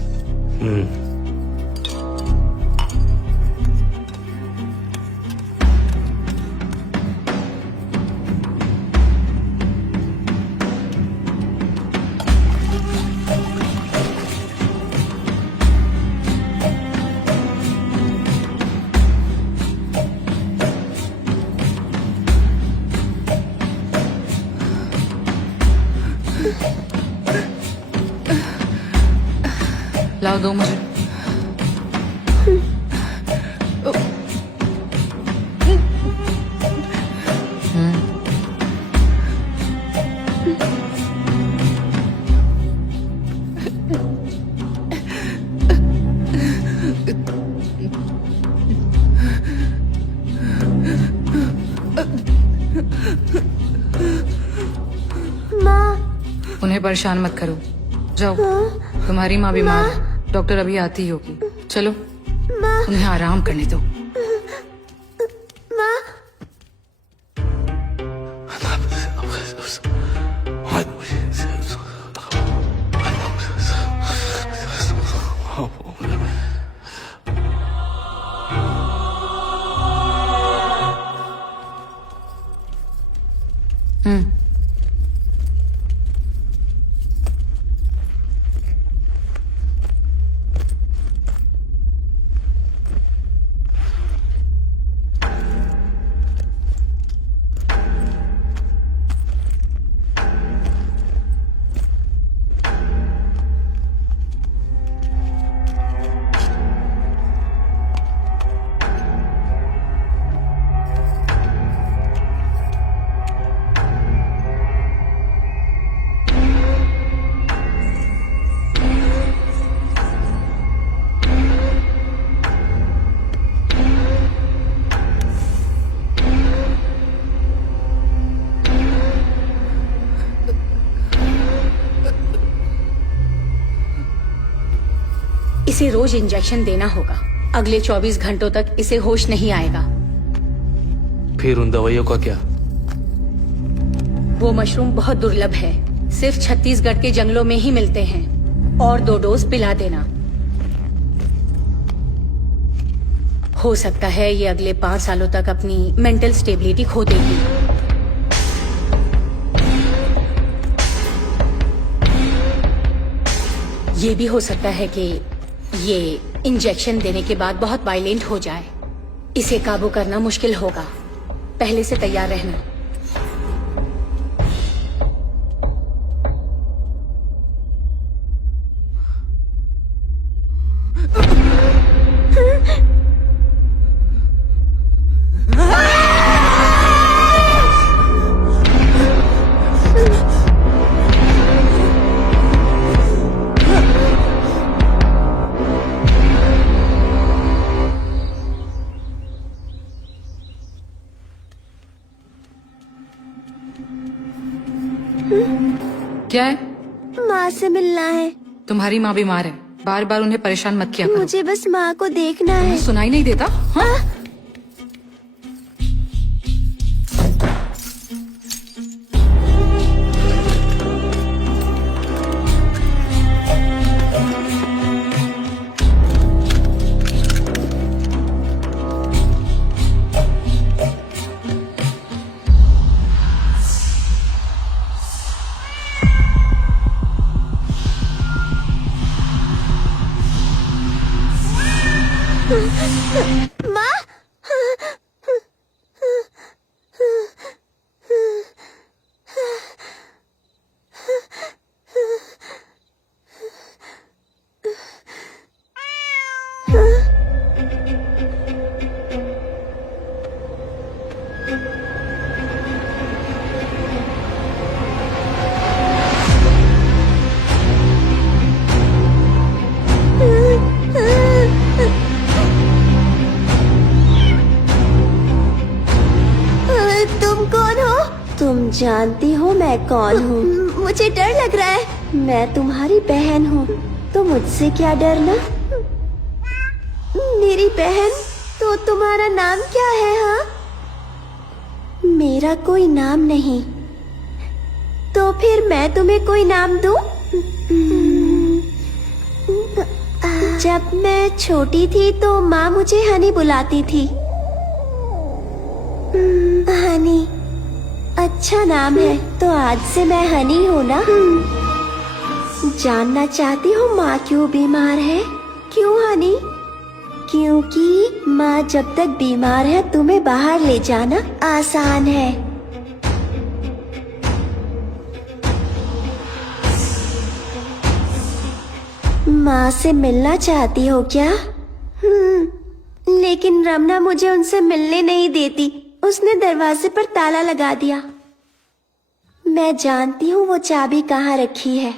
लाओ दो मुझे। उन्हें परेशान मत करो, जाओ। तुम्हारी माँ बीमार है, डॉक्टर अभी आती होगी। चलो उन्हें आराम करने दो। इसे रोज इंजेक्शन देना होगा। अगले 24 घंटों तक इसे होश नहीं आएगा। फिर उन दवाइयों का क्या? वो मशरूम बहुत दुर्लभ है, सिर्फ छत्तीसगढ़ के जंगलों में ही मिलते हैं। और 2 डोज पिला देना। हो सकता है ये अगले 5 सालों तक अपनी मेंटल स्टेबिलिटी खो देगी। ये भी हो सकता है कि ये इंजेक्शन देने के बाद बहुत वायलेंट हो जाए। इसे काबू करना मुश्किल होगा। पहले से तैयार रहना। क्या है? माँ से मिलना है। तुम्हारी माँ बीमार है, बार बार उन्हें परेशान मत किया करो। मुझे बस माँ को देखना है। सुनाई नहीं देता? हाँ? माँ, तुम कौन हो? तुम जानती हो मैं कौन हूँ? मुझे डर लग रहा है। मैं तुम्हारी बहन हूँ, तो मुझसे क्या डरना? मेरी बहन? तो तुम्हारा नाम क्या है? हाँ, मेरा कोई नाम नहीं। तो फिर मैं तुम्हें कोई नाम दूं? जब मैं छोटी थी तो माँ मुझे हनी बुलाती थी। हनी, अच्छा नाम है। तो आज से मैं हनी हूँ ना? जानना चाहती हो माँ क्यों बीमार है? क्यों हनी? क्योंकि माँ जब तक बीमार है तुम्हें बाहर ले जाना आसान है। माँ से मिलना चाहती हो क्या? लेकिन रमना मुझे उनसे मिलने नहीं देती। उसने दरवाजे पर ताला लगा दिया। मैं जानती हूँ वो चाबी कहाँ रखी है।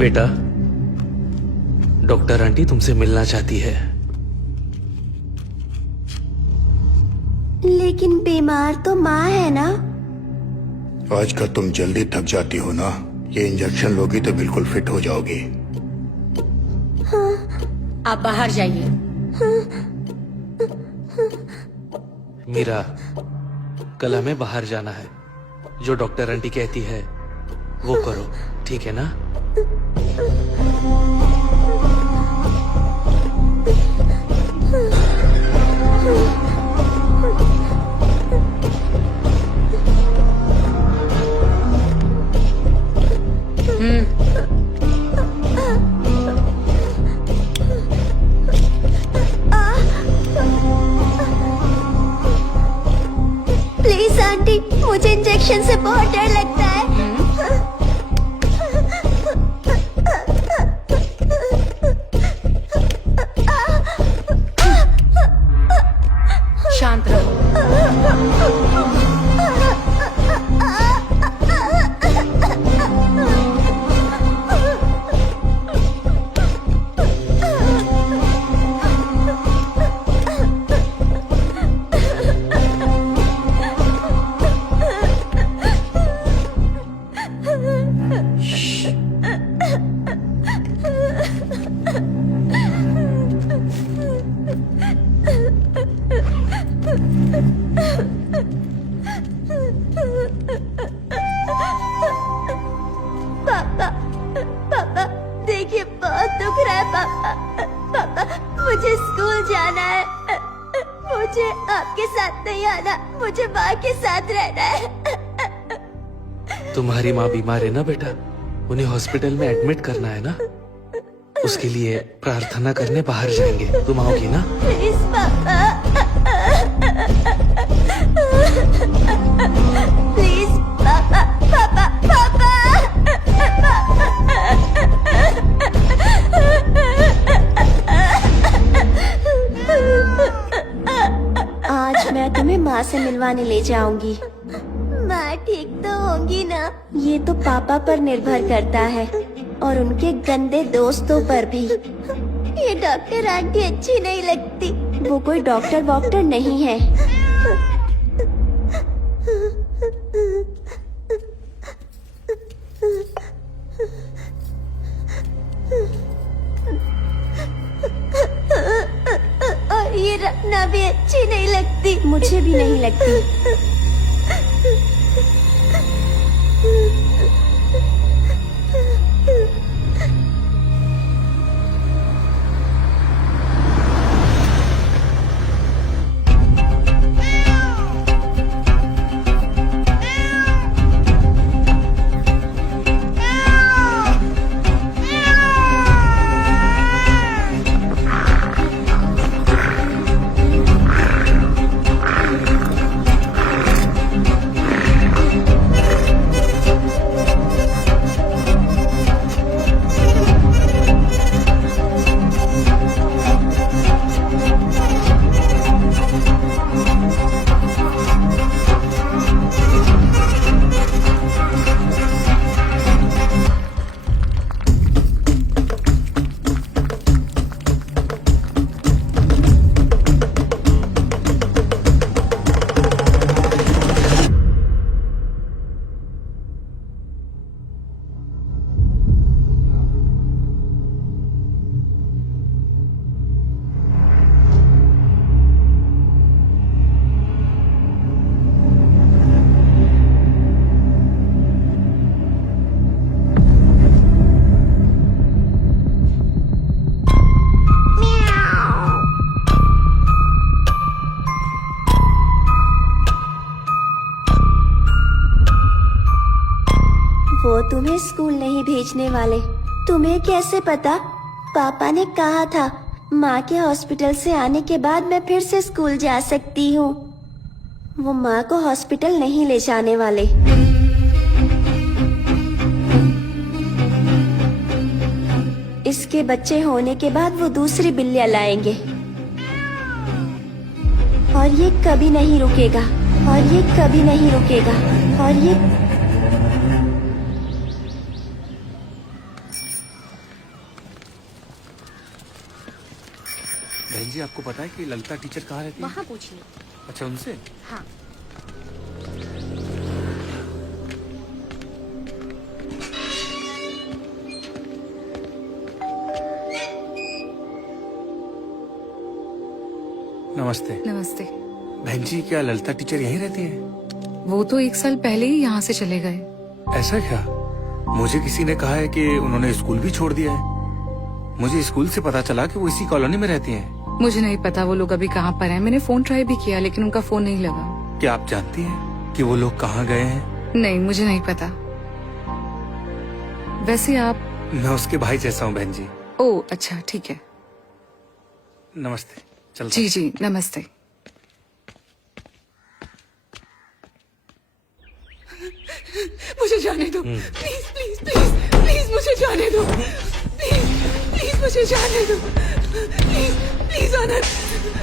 बेटा, डॉक्टर आंटी तुमसे मिलना चाहती है। लेकिन बीमार तो माँ है ना। आजकल तुम जल्दी थक जाती हो ना, ये इंजेक्शन लोगी तो बिल्कुल फिट हो जाओगी। आप बाहर जाइए। मीरा, कल हमें बाहर जाना है। जो डॉक्टर आंटी कहती है वो करो, ठीक है ना? प्लीज आंटी, मुझे इंजेक्शन से बहुत डर लगता है। शांत रहो। पापा, पापा, देखिए बहुत दुख रहा है पापा। पापा, मुझे स्कूल जाना है। मुझे आपके साथ नहीं आना, मुझे माँ के साथ रहना है। तुम्हारी माँ बीमार है ना बेटा, उन्हें हॉस्पिटल में एडमिट करना है ना। उसके लिए प्रार्थना करने बाहर जाएंगे। तुम आओगी ना? प्लीज पापा, प्लीज पापा, पापा, पापा। आज मैं तुम्हें माँ से मिलवाने ले जाऊंगी। माँ ठीक तो होंगी ना? ये तो पापा पर निर्भर करता है और उनके गंदे दोस्तों पर भी। ये डॉक्टर आंटी अच्छी नहीं लगती। वो कोई डॉक्टर वॉक्टर नहीं है। और ये रखना भी अच्छी नहीं लगती। मुझे भी नहीं लगती। वो तुम्हें स्कूल नहीं भेजने वाले। तुम्हें कैसे पता? पापा ने कहा था माँ के हॉस्पिटल से आने के बाद मैं फिर से स्कूल जा सकती हूँ। वो माँ को हॉस्पिटल नहीं ले जाने वाले। इसके बच्चे होने के बाद वो दूसरी बिल्लियाँ लाएंगे और ये कभी नहीं रुकेगा, और ये कभी नहीं रुकेगा, और ये बहन जी, आपको पता है कि ललिता टीचर कहाँ रहती है? वहाँ पूछिए। अच्छा, उनसे? हाँ। नमस्ते। नमस्ते। बहन जी, क्या ललिता टीचर यहीं रहती है? वो तो 1 साल पहले ही यहाँ से चले गए। ऐसा क्या? मुझे किसी ने कहा है कि उन्होंने स्कूल भी छोड़ दिया है। मुझे स्कूल से पता चला कि वो इसी कॉलोनी में रहती हैं। मुझे नहीं पता वो लोग अभी कहाँ पर हैं। मैंने फोन ट्राई भी किया लेकिन उनका फोन नहीं लगा। क्या आप जानती हैं कि वो लोग कहाँ गए हैं? नहीं, मुझे नहीं पता। वैसे आप? मैं उसके भाई जैसा हूँ बहन जी। ओह अच्छा, ठीक है। नमस्ते। चलता जी जी, नमस्ते। मुझे जाने दो, प्लीज प्लीज प्लीज प्लीज मुझे जाने दो, प्लीज प्लीज मुझे जाने दो, please please Anand,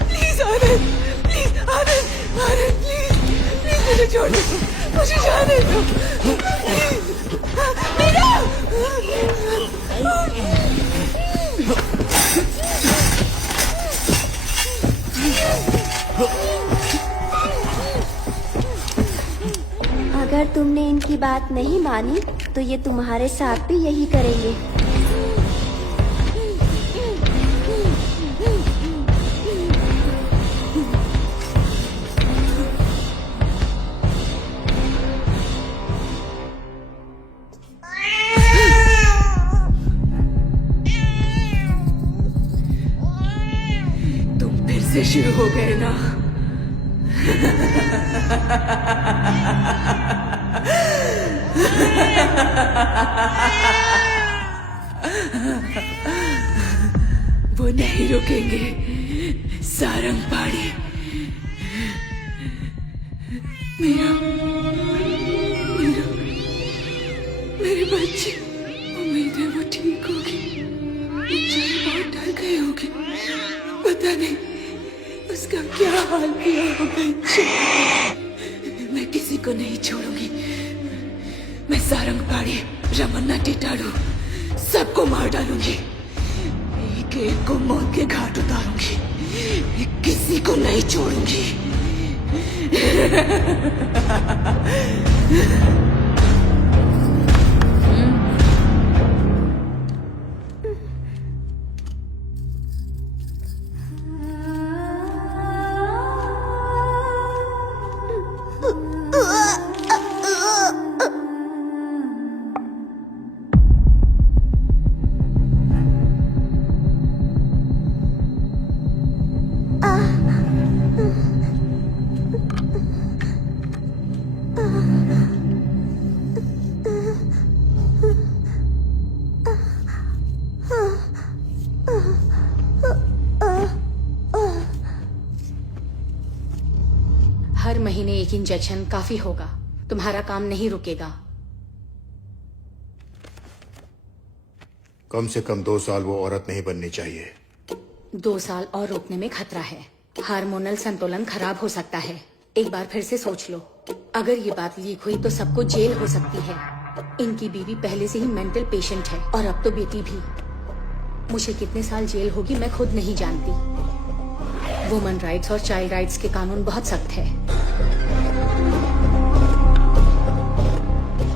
please Anand, please Anand, Anand please please मुझे छोड़ दो, मुझे जाने दो, प्लीज मेरा। अगर तुमने इनकी बात नहीं मानी तो ये तुम्हारे साथ भी यही करेंगे। तुम फिर से शुरू हो गए ना? वो नहीं रुकेंगे, सारंगपाड़ी। मेरा मेरा मेरे बच्चे, उम्मीद है वो ठीक होगी। बेचारी बहुत डर गई होगी, पता नहीं उसका क्या हाल किया होगा। मैं किसी को नहीं छोड़ूंगी। मैं सारंगपाड़ी, रमन्ना टिटाड़ू सबको मार डालूंगी। एक एक को मौत के घाट उतारूंगी। किसी को नहीं छोड़ूंगी। हर महीने एक इंजेक्शन काफी होगा। तुम्हारा काम नहीं रुकेगा। कम से कम 2 साल वो औरत नहीं बननी चाहिए। 2 साल और रोकने में खतरा है। हार्मोनल संतुलन खराब हो सकता है। एक बार फिर से सोच लो। अगर ये बात लीक हुई तो सबको जेल हो सकती है। इनकी बीवी पहले से ही मेंटल पेशेंट है और अब तो बेटी भी। मुझे कितने साल जेल होगी मैं खुद नहीं जानती। वुमन राइट्स और चाइल्ड राइट्स के कानून बहुत सख्त है।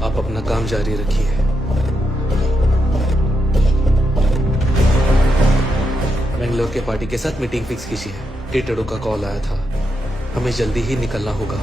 आप अपना काम जारी रखिए। बेंगलोर के पार्टी के साथ मीटिंग फिक्स कीजिए। टिटड़ू का कॉल आया था, हमें जल्दी ही निकलना होगा।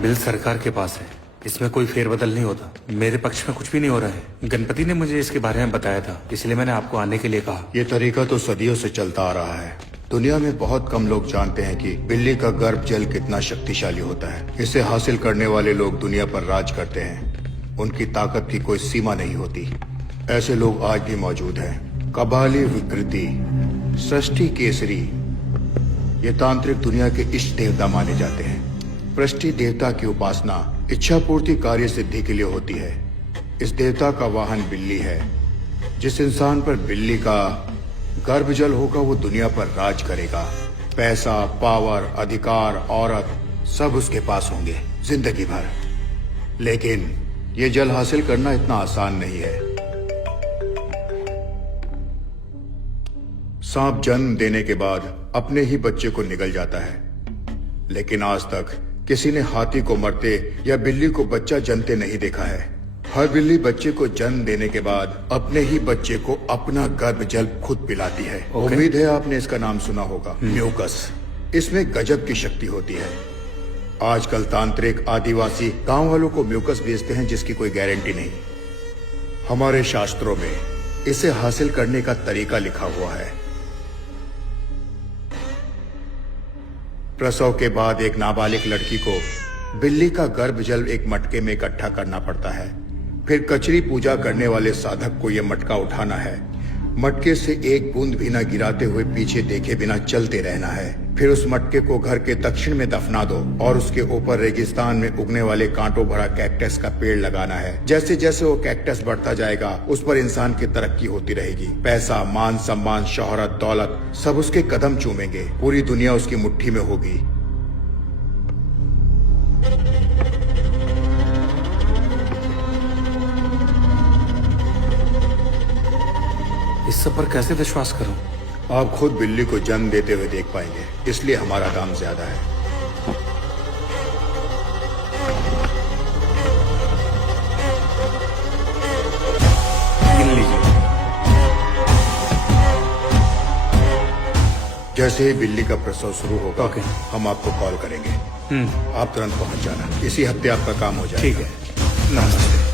बिल सरकार के पास है, इसमें कोई फेरबदल नहीं होता। मेरे पक्ष में कुछ भी नहीं हो रहा है। गणपति ने मुझे इसके बारे में बताया था, इसलिए मैंने आपको आने के लिए कहा। ये तरीका तो सदियों से चलता आ रहा है। दुनिया में बहुत कम लोग जानते हैं कि बिल्ली का गर्भ जल कितना शक्तिशाली होता है। इसे हासिल करने वाले लोग दुनिया पर राज करते हैं। उनकी ताकत की कोई सीमा नहीं होती। ऐसे लोग आज भी मौजूद हैं। कबाली विकृति, सृष्टि केसरी, ये तांत्रिक दुनिया के इष्ट देवता माने जाते हैं। पृष्टि देवता की उपासना इच्छा पूर्ति कार्य सिद्धि के लिए होती है। इस देवता का वाहन बिल्ली है। जिस इंसान पर बिल्ली का गर्भ जल होगा वो दुनिया पर राज करेगा। पैसा, पावर, अधिकार, औरत सब उसके पास होंगे जिंदगी भर। लेकिन ये जल हासिल करना इतना आसान नहीं है। सांप जन्म देने के बाद अपने ही बच्चे को निगल जाता है, लेकिन आज तक किसी ने हाथी को मरते या बिल्ली को बच्चा जन्मते नहीं देखा है। हर बिल्ली बच्चे को जन्म देने के बाद अपने ही बच्चे को अपना गर्भ जल खुद पिलाती है। उम्मीद है आपने इसका नाम सुना होगा, म्यूकस। इसमें गजब की शक्ति होती है। आजकल तांत्रिक, आदिवासी गांव वालों को म्यूकस बेचते हैं जिसकी कोई गारंटी नहीं। हमारे शास्त्रों में इसे हासिल करने का तरीका लिखा हुआ है। प्रसव के बाद एक नाबालिग लड़की को बिल्ली का गर्भ जल एक मटके में इकट्ठा करना पड़ता है। फिर कचरी पूजा करने वाले साधक को यह मटका उठाना है। मटके से एक बूंद भी न गिराते हुए पीछे देखे बिना चलते रहना है। फिर उस मटके को घर के दक्षिण में दफना दो और उसके ऊपर रेगिस्तान में उगने वाले कांटों भरा कैक्टस का पेड़ लगाना है। जैसे जैसे वो कैक्टस बढ़ता जाएगा उस पर इंसान की तरक्की होती रहेगी। पैसा, मान सम्मान, शोहरत, दौलत सब उसके कदम चूमेंगे। पूरी दुनिया उसकी मुट्ठी में होगी। इस सब पर कैसे विश्वास करूं? आप खुद बिल्ली को जन्म देते हुए देख पाएंगे, इसलिए हमारा दाम ज्यादा है। गिन लीजिए। जैसे ही बिल्ली का प्रसव शुरू होगा ओके। हम आपको कॉल करेंगे। आप तुरंत पहुंच जाना। इसी हफ्ते आपका काम हो जाएगा। ठीक है, नमस्ते।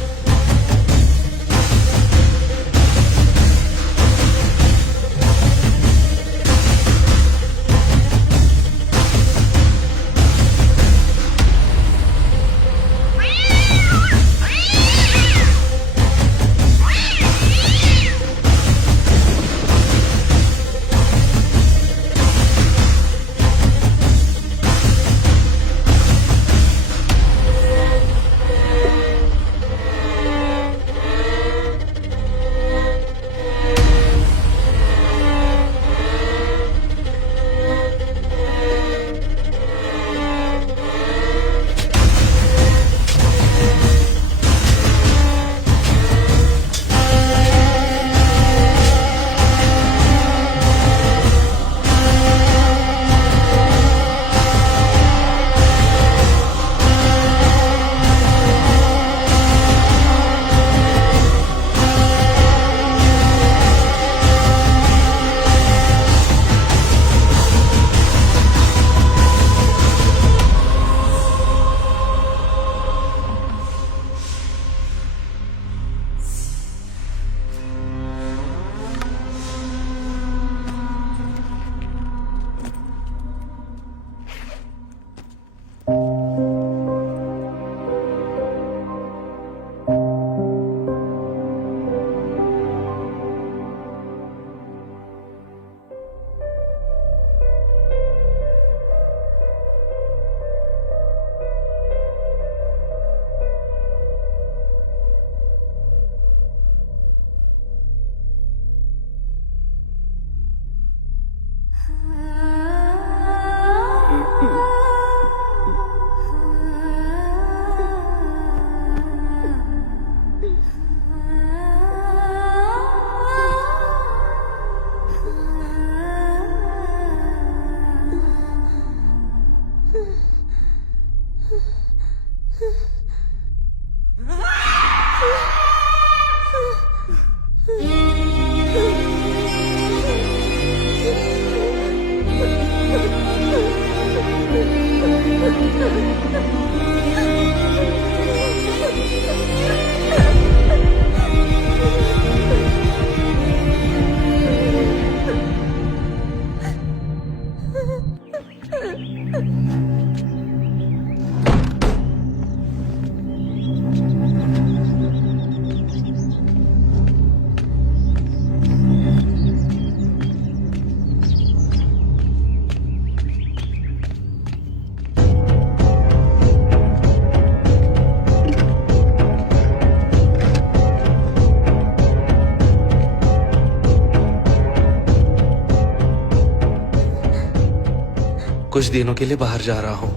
कुछ दिनों के लिए बाहर जा रहा हूँ।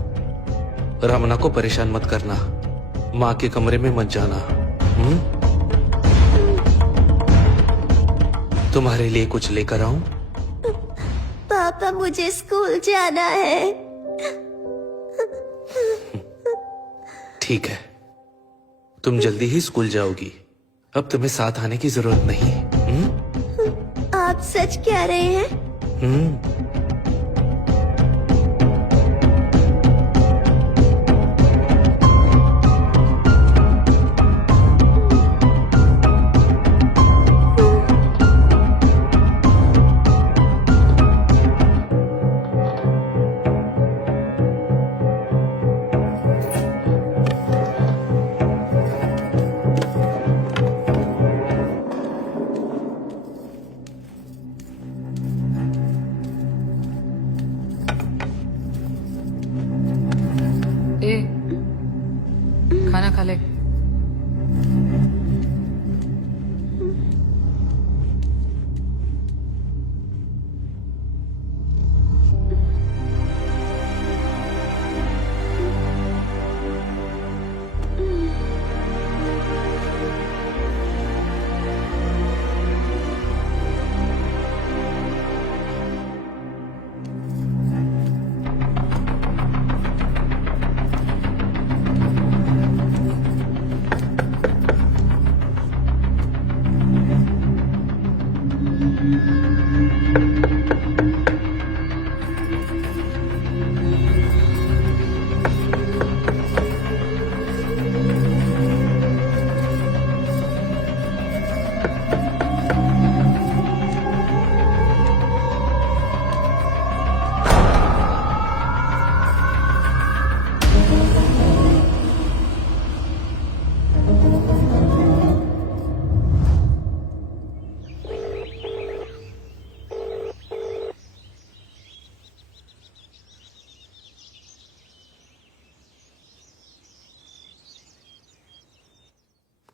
रमना को परेशान मत करना, माँ के कमरे में मत जाना। तुम्हारे लिए कुछ लेकर आऊं? पापा मुझे स्कूल जाना है। ठीक है, तुम जल्दी ही स्कूल जाओगी। अब तुम्हें साथ आने की जरूरत नहीं। आप सच कह रहे हैं? ए, खाना खा ले।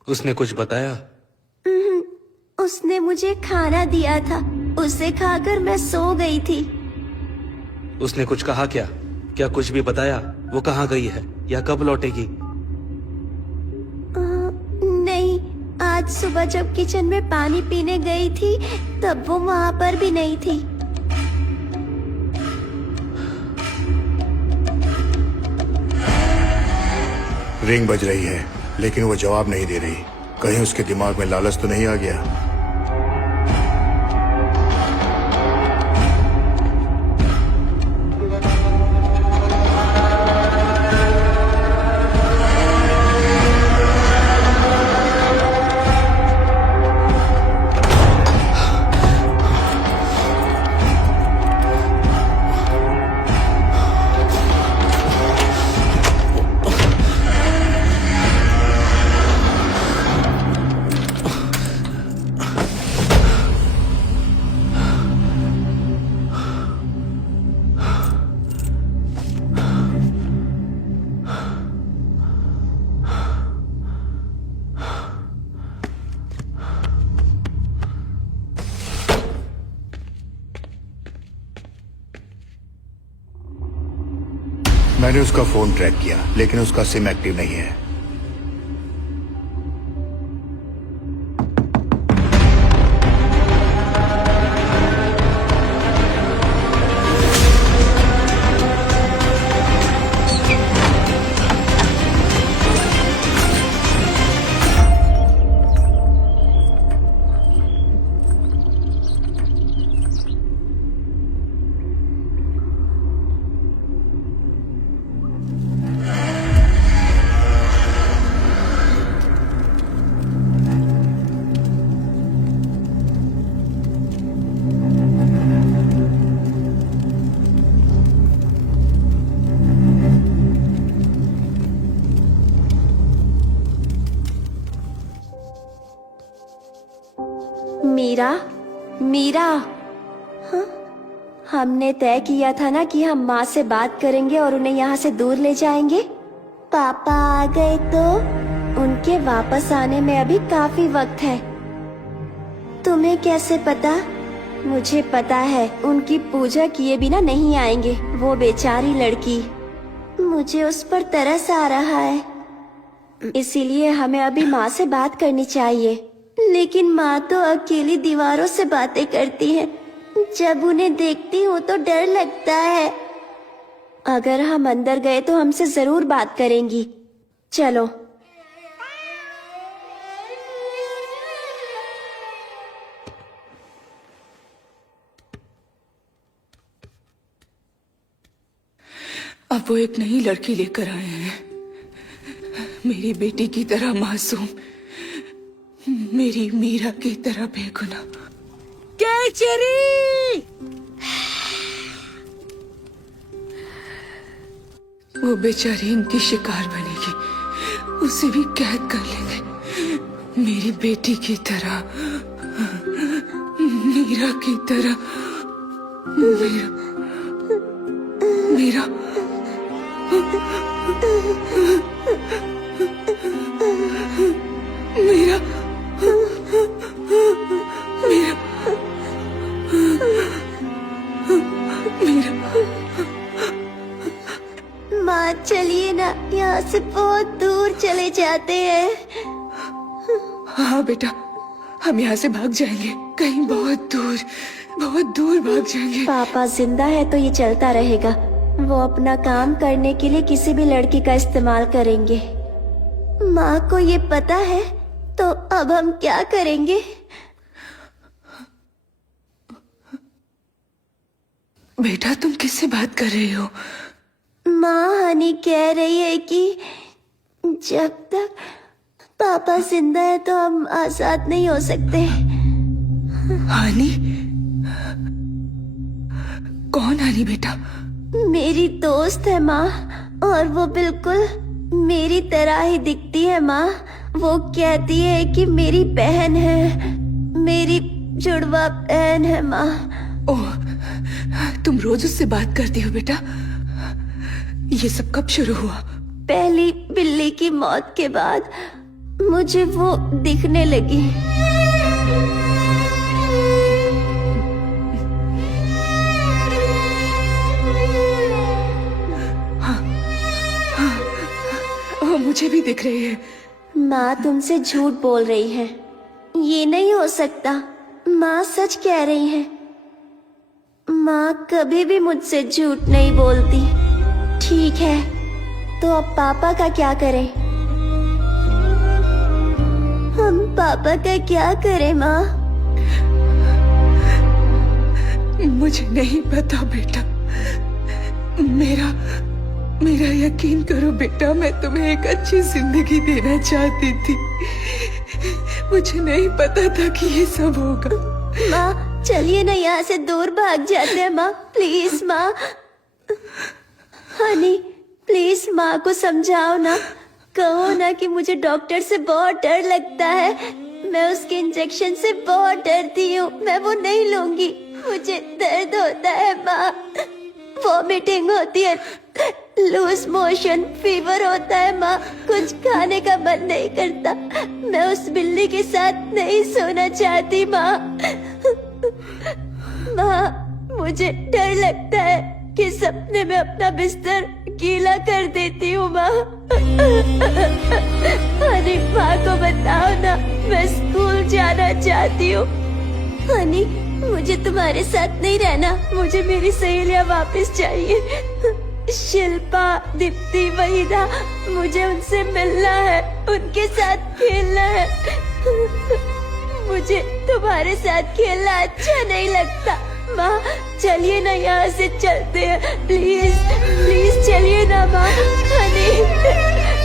उसने कुछ बताया? उसने मुझे खाना दिया था, उसे खाकर मैं सो गई थी। उसने कुछ कहा क्या? क्या कुछ भी बताया? वो कहाँ गई है या कब लौटेगी? नहीं, आज सुबह जब किचन में पानी पीने गई थी तब वो वहाँ पर भी नहीं थी। रिंग बज रही है लेकिन वो जवाब नहीं दे रही। कहीं उसके दिमाग में लालच तो नहीं आ गया? मैंने उसका फोन ट्रैक किया लेकिन उसका सिम एक्टिव नहीं है। मीरा, हाँ? हमने तय किया था ना कि हम माँ से बात करेंगे और उन्हें यहाँ से दूर ले जाएंगे। पापा आ गए तो उनके वापस आने में अभी काफी वक्त है। तुम्हें कैसे पता? मुझे पता है उनकी पूजा किए बिना नहीं आएंगे। वो बेचारी लड़की, मुझे उस पर तरस आ रहा है। इसीलिए हमें अभी माँ से बात करनी चाहिए। लेकिन माँ तो अकेली दीवारों से बातें करती है। जब उन्हें देखती हूँ तो डर लगता है। अगर हम अंदर गए तो हमसे जरूर बात करेंगी। चलो। अब वो एक नई लड़की लेकर आए हैं, मेरी बेटी की तरह मासूम, मेरी मीरा की तरह बेगुनाह। वो बेचारी इनकी शिकार बनेगी, उसे भी कैद कर लेंगे मेरी बेटी की तरह, मीरा की तरह। मीरा, मीरा, मीरा, मीरा, मीरा। माँ चलिए ना, यहाँ से बहुत दूर चले जाते हैं। हाँ बेटा, हम यहाँ से भाग जाएंगे, कहीं बहुत दूर भाग जाएंगे। पापा जिंदा है तो ये चलता रहेगा। वो अपना काम करने के लिए किसी भी लड़की का इस्तेमाल करेंगे। माँ को ये पता है तो अब हम क्या करेंगे? बेटा तुम किससे बात कर रही हो? माँ हनी कह रही है कि जब तक पापा जिंदा है तो हम आजाद नहीं हो सकते। हानी? कौन हानी बेटा? मेरी दोस्त है माँ, और वो बिल्कुल मेरी तरह ही दिखती है माँ। वो कहती है कि मेरी बहन है, मेरी जुड़वा बहन है माँ। ओह, तुम रोज उससे बात करती हो बेटा? ये सब कब शुरू हुआ? पहली बिल्ली की मौत के बाद मुझे वो दिखने लगी। मुझे भी दिख रही है। माँ तुमसे झूठ बोल रही है, ये नहीं हो सकता। माँ सच कह रही है। माँ कभी भी मुझसे झूठ नहीं बोलती। ठीक है, तो अब पापा का क्या करें? हम पापा का क्या करें माँ? मुझे नहीं पता बेटा। मेरा यकीन करो बेटा, मैं तुम्हें एक अच्छी जिंदगी देना चाहती थी। मुझे नहीं पता था कि ये सब होगा। माँ चलिए ना, यहाँ से दूर भाग जाते हैं माँ। प्लीज माँ। हनी प्लीज माँ को समझाओ ना, कहो ना कि मुझे डॉक्टर से बहुत डर लगता है। मैं उसके इंजेक्शन से बहुत डरती हूँ, मैं वो नहीं लूंगी। मुझे दर्द होता है माँ, वॉमिटिंग होती है, लूज मोशन, फीवर होता है माँ। कुछ खाने का मन नहीं करता। मैं उस बिल्ली के साथ नहीं सोना चाहती माँ। माँ मुझे डर लगता है कि सपने में अपना बिस्तर गीला कर देती हूँ माँ। हनी माँ को बताओ ना, मैं स्कूल जाना चाहती हूँ। हनी मुझे तुम्हारे साथ नहीं रहना, मुझे मेरी सहेलियाँ वापस चाहिए। शिल्पा, दीप्ति, वहीदा, मुझे उनसे मिलना है, उनके साथ खेलना है। मुझे तुम्हारे साथ खेलना अच्छा नहीं लगता। माँ चलिए ना, यहाँ से चलते हैं। प्लीज प्लीज चलिए ना माँ। हनी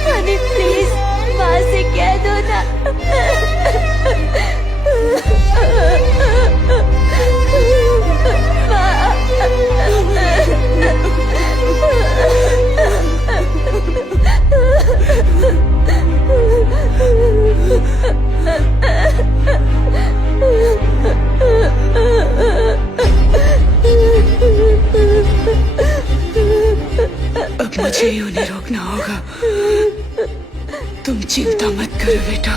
हनी प्लीज माँ से कह दो ना। अब मुझे ही उन्हें रोकना होगा। तुम चिंता मत करो बेटा।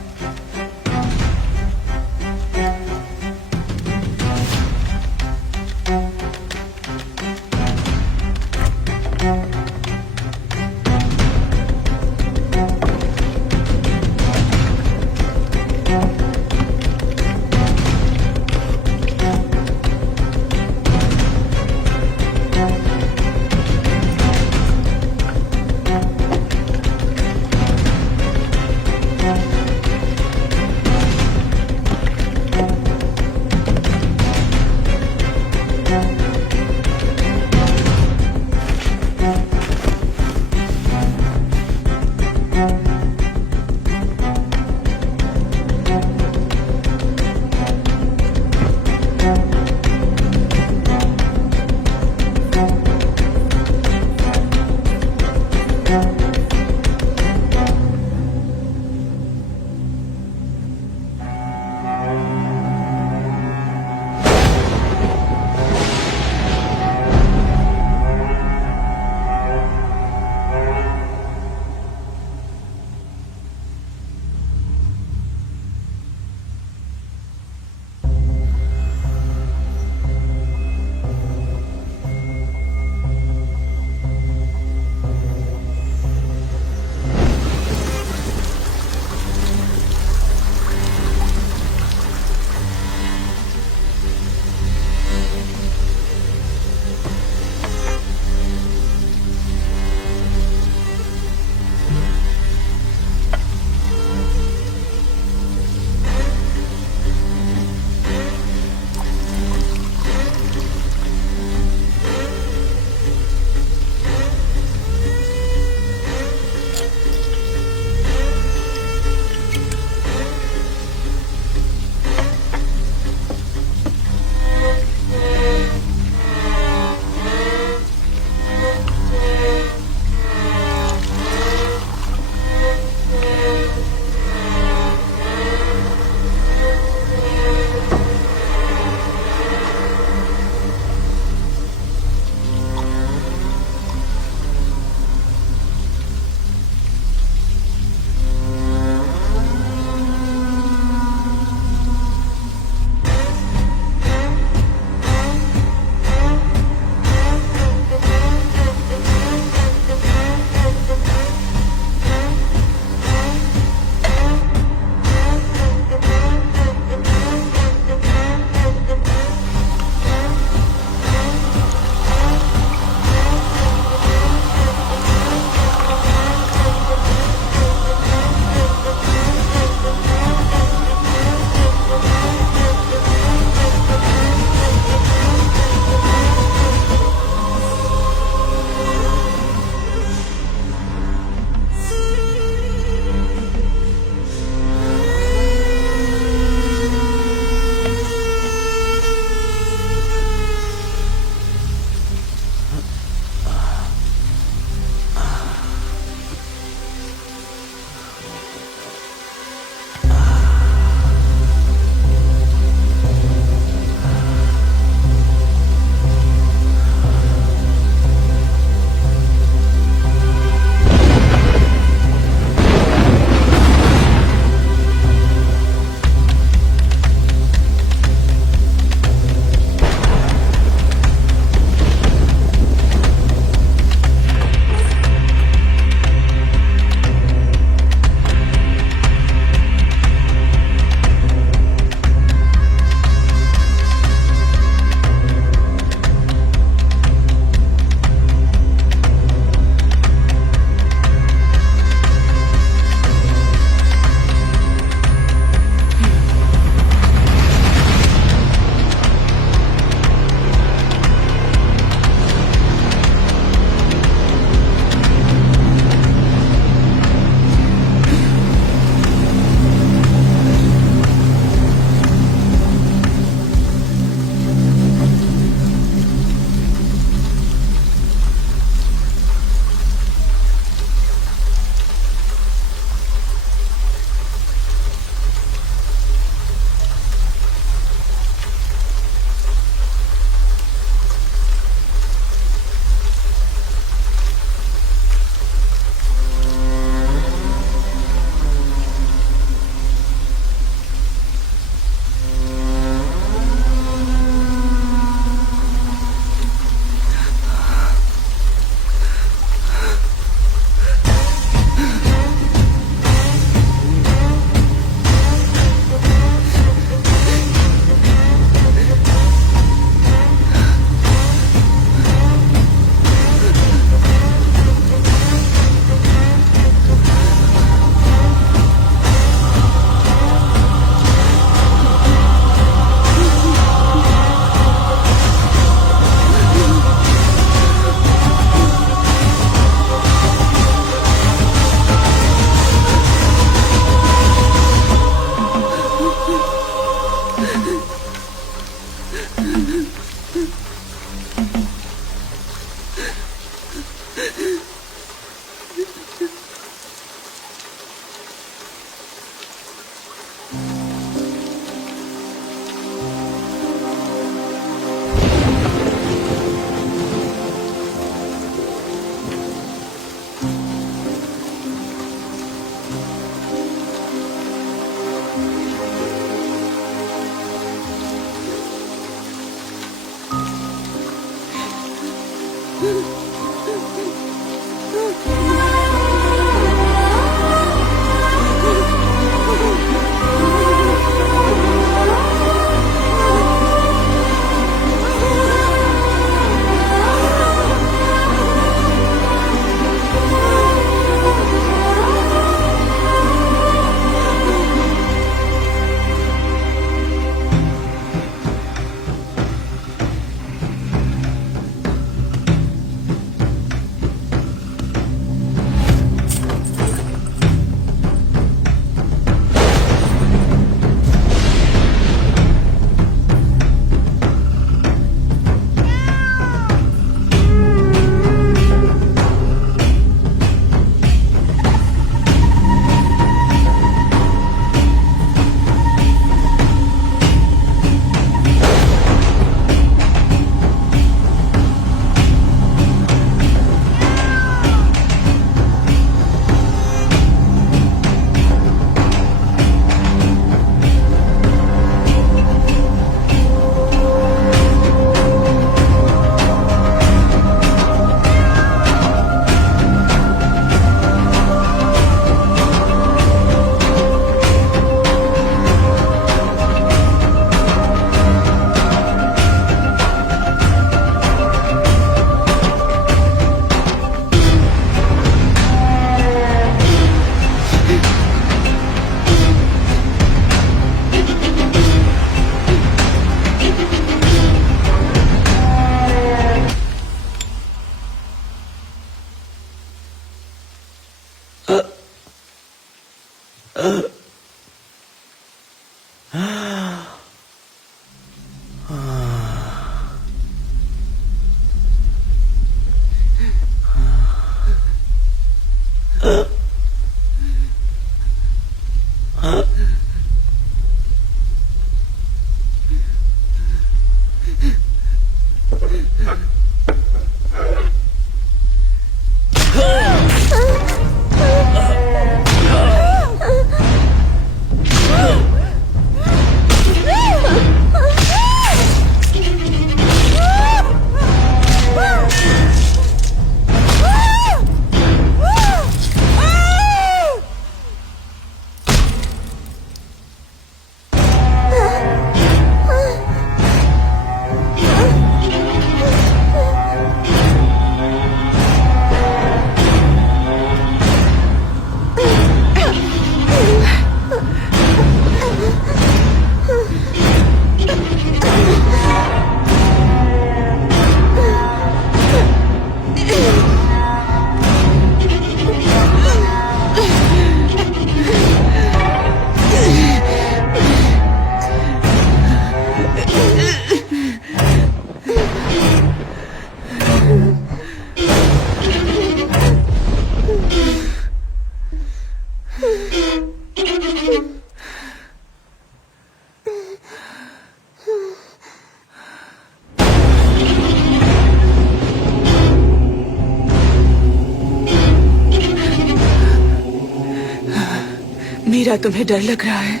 मीरा, तुम्हें डर लग रहा है?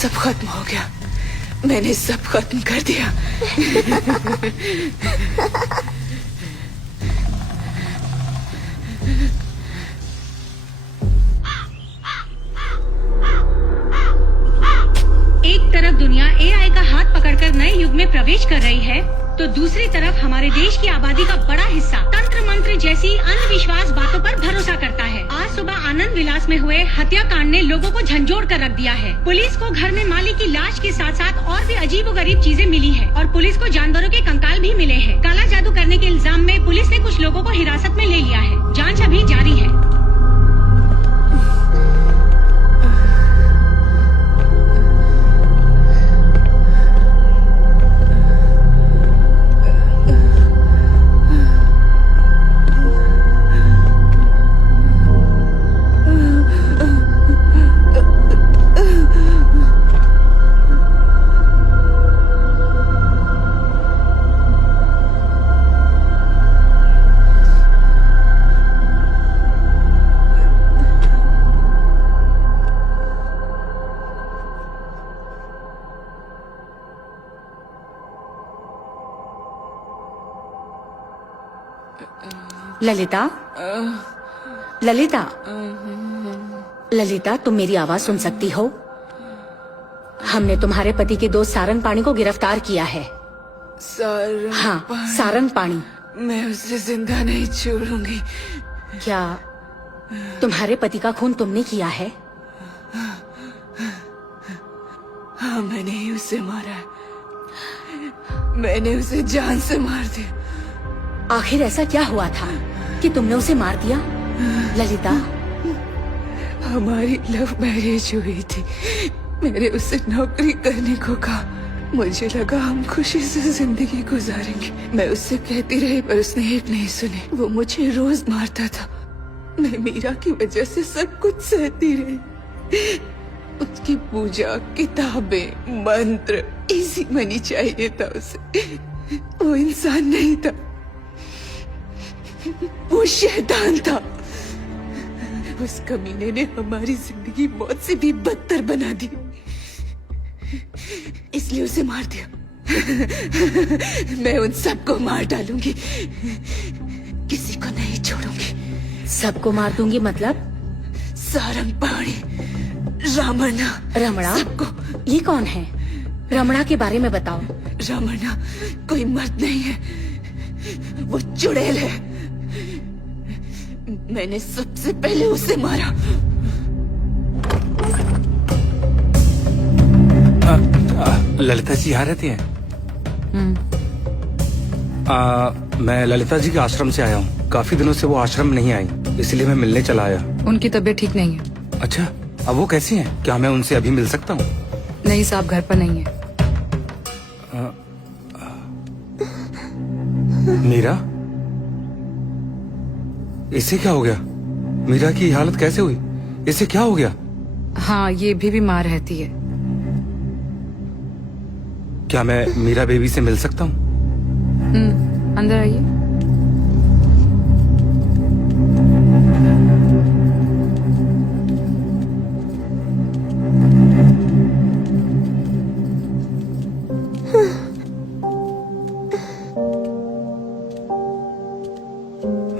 सब खत्म हो गया। मैंने सब खत्म कर दिया। एक तरफ दुनिया एआई का हाथ पकड़कर नए युग में प्रवेश कर रही है, तो दूसरी तरफ हमारे देश की आबादी का बड़ा हिस्सा तंत्र मंत्र जैसी अंधविश्वास बातों पर भरोसा करता है। आज सुबह आनंद विलास में हुए हत्याकांड ने लोगों को झंझोड़ कर रख दिया है। पुलिस को घर में माली की लाश के साथ साथ और भी अजीबोगरीब चीजें मिली है और पुलिस को जानवरों के कंकाल भी मिले हैं। काला जादू करने के इल्जाम में पुलिस ने कुछ लोगों को हिरासत में ले लिया है। जाँच अभी जारी है। ललिता, ललिता, ललिता, तुम मेरी आवाज सुन सकती हो? हमने तुम्हारे पति के दोस्त सारंग पाणी को गिरफ्तार किया है। हाँ, सारंग पाणी। मैं उसे जिंदा नहीं छोड़ूंगी। क्या तुम्हारे पति का खून तुमने किया है? हाँ, मैंने ही उसे मारा है। मैंने उसे जान से मार दिया। आखिर ऐसा क्या हुआ था कि तुमने उसे मार दिया? ललिता, हमारी लव मैरिज हुई थी। मैंने उसे नौकरी करने को कहा। मुझे लगा हम खुशी से जिंदगी गुजारेंगे। मैं उससे कहती रही पर उसने एक नहीं सुनी। वो मुझे रोज मारता था। मैं मीरा की वजह से सब कुछ सहती रही। उसकी पूजा, किताबें, मंत्र, इजी मनी चाहिए था उसे। वो इंसान नहीं था, वो शैतान था। उस कमीने ने हमारी जिंदगी मौत से भी बदतर बना दी, इसलिए उसे मार दिया। मैं उन सबको मार डालूंगी, किसी को नहीं छोड़ूंगी। सबको मार दूंगी मतलब? सारंगपाणी, रमणा, रमणा? सबको। ये कौन है? रमणा के बारे में बताओ। रमणा कोई मर्द नहीं है, वो चुड़ैल है। मैंने सबसे पहले उसे मारा। ललिता जी यहाँ रहती हैं? मैं ललिता जी के आश्रम से आया हूँ। काफी दिनों से वो आश्रम नहीं आई, इसलिए मैं मिलने चला आया। उनकी तबीयत ठीक नहीं है। अच्छा, अब वो कैसी हैं? क्या मैं उनसे अभी मिल सकता हूँ? नहीं साहब, घर पर नहीं है। मीरा, इसे क्या हो गया? मीरा की हालत कैसे हुई? इसे क्या हो गया? हाँ, ये भी बीमार रहती है। क्या मैं मीरा बेबी से मिल सकता हूँ? अंदर आइए।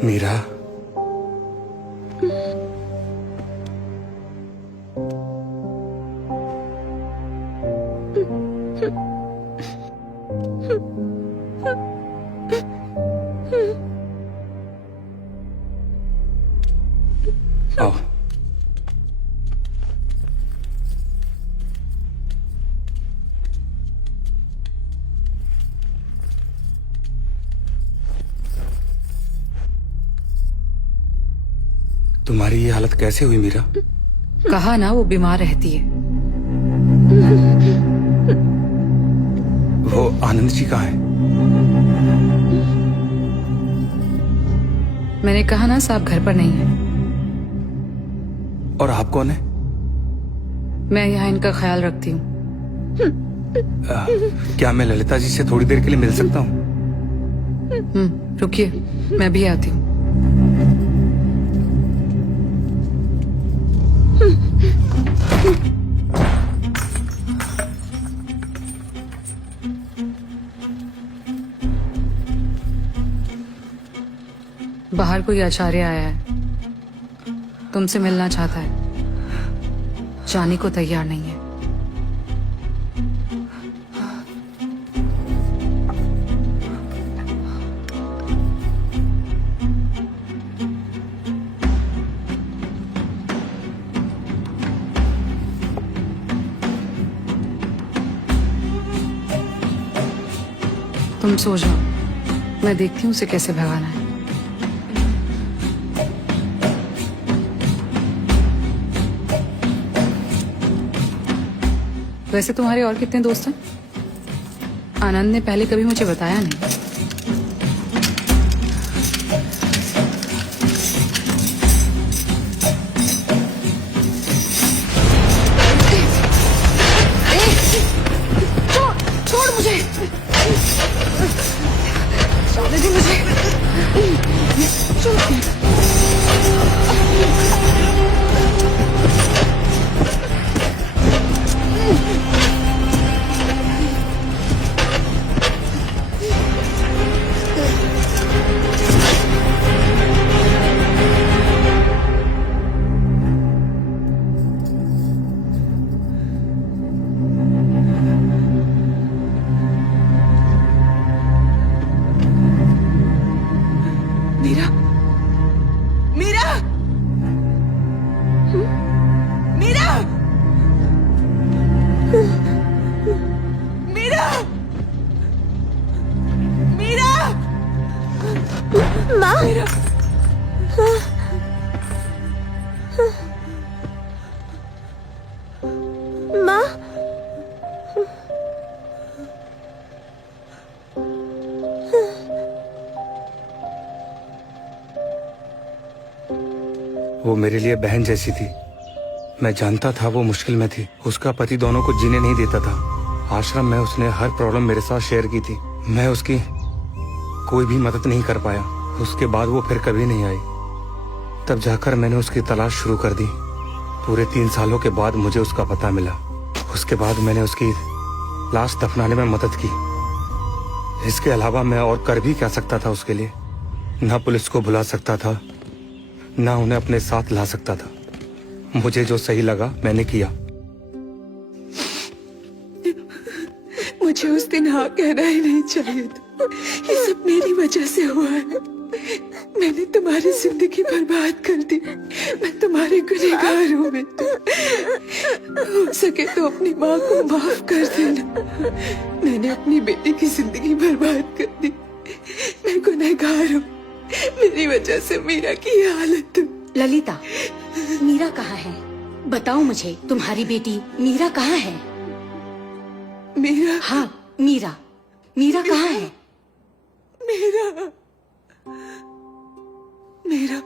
मीरा, आओ। तुम्हारी ये हालत कैसे हुई मीरा? कहा ना वो बीमार रहती है। वो आनंद जी कहाँ है? मैंने कहा ना साहब घर पर नहीं है। और आप कौन है? मैं यहाँ इनका ख्याल रखती हूँ। क्या मैं ललिता जी से थोड़ी देर के लिए मिल सकता हूँ? रुकिए, मैं भी आती हूँ। बाहर कोई आचार्य आया है, तुमसे मिलना चाहता है, जाने को तैयार नहीं है। तुम सो जाओ, मैं देखती हूँ उसे कैसे भगाना है। वैसे तुम्हारे और कितने दोस्त हैं? आनंद ने पहले कभी मुझे बताया नहीं। छोड़ मुझे, छोड़ दे मुझे। मीरा, मीरा, मीरा, मीरा, मीरा, माँ, मीरा। माँ, वो मेरे लिए बहन जैसी थी। मैं जानता था वो मुश्किल में थी। उसका पति दोनों को जीने नहीं देता था। आश्रम में उसने हर प्रॉब्लम मेरे साथ शेयर की थी। मैं उसकी कोई भी मदद नहीं कर पाया। उसके बाद वो फिर कभी नहीं आई। तब जाकर मैंने उसकी तलाश शुरू कर दी। पूरे 3 सालों के बाद मुझे उसका पता मिला। उसके बाद मैंने उसकी लाश दफनाने में मदद की। इसके अलावा मैं और कर भी क्या सकता था उसके लिए? ना पुलिस को बुला सकता था, ना उन्हें अपने साथ ला सकता था। मुझे जो सही लगा मैंने किया। मुझे उस दिन हाँ कहना ही नहीं चाहिए था। ये सब मेरी वजह से हुआ है। मैंने तुम्हारी जिंदगी बर्बाद कर दी। मैं तुम्हारे गुनहगार हूँ बेटा। हो सके तो अपनी माँ को माफ कर देना। मैंने अपनी बेटी की जिंदगी बर्बाद कर दी। मैं गुनहगार हूँ। मेरी वजह से मीरा की ये हालत हुई। ललिता, मीरा कहाँ है? बताओ मुझे, तुम्हारी बेटी मीरा कहाँ है? मीरा? हाँ, मीरा। मीरा कहाँ है? मेरा मेरा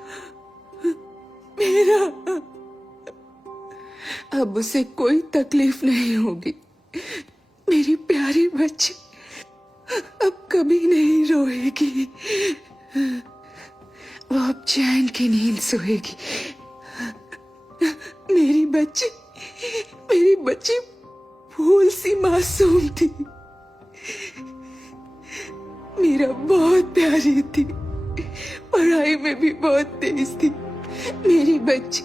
मेरा अब उसे कोई तकलीफ नहीं होगी। मेरी प्यारी बच्ची अब कभी नहीं रोएगी। वो अब चैन की नींद सोएगी। मेरी बच्ची फूल सी मासूम थी। मीरा बहुत प्यारी थी, पढ़ाई में भी बहुत तेज थी। मेरी बच्ची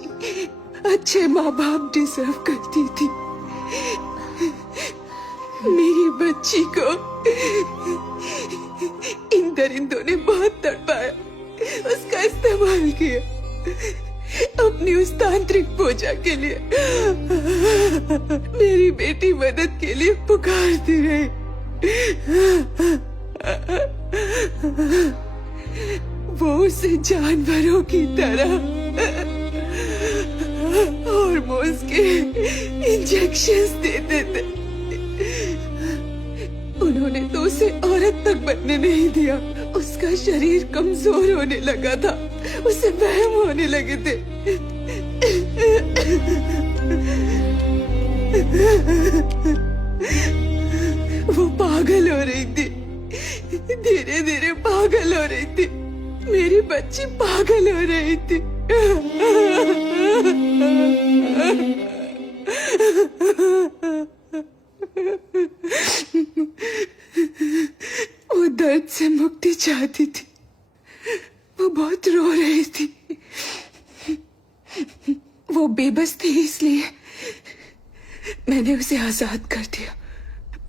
अच्छे माँ बाप डिजर्व करती थी। मेरी बच्ची को इन दरिंदों ने बहुत तड़पाया, उसका इस्तेमाल किया अपनी उस तांत्रिक पूजा के लिए। मेरी बेटी मदद के लिए पुकारती रही। वो उसे जानवरों की तरह हार्मोन्स के इंजेक्शंस देते थे। उन्होंने तो उसे औरत तक बनने नहीं दिया। उसका शरीर कमजोर होने लगा था, उसे वहम होने लगे थे। वो पागल हो रही थी, धीरे धीरे पागल हो रही थी। मेरी बच्ची पागल हो रही थी। वो दर्द से मुक्ति चाहती थी। वो बहुत रो रही थी। वो बेबस थी, इसलिए मैंने उसे आजाद कर दिया।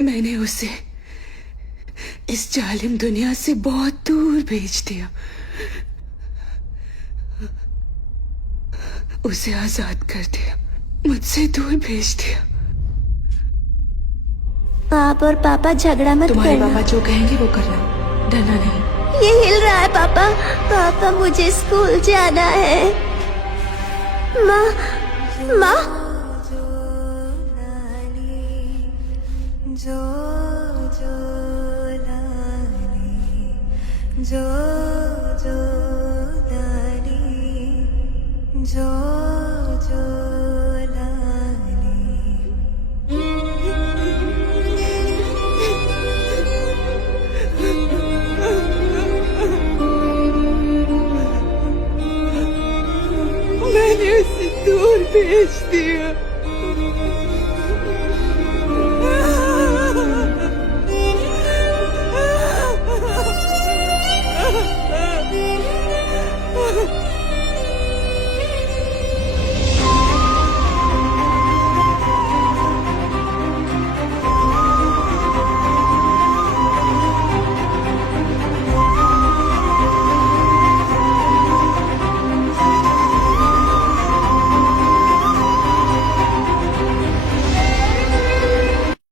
मैंने उसे इस जालिम दुनिया से बहुत दूर भेज दिया। उसे आजाद कर दिया, मुझसे दूर भेज दिया। आप और पापा झगड़ा मत तुम्हारे करना। पापा जो कहेंगे वो करना, डरना नहीं। ये हिल रहा है पापा। पापा मुझे स्कूल जाना है। माँ माँ मैंने उसे दूर भेज दिया।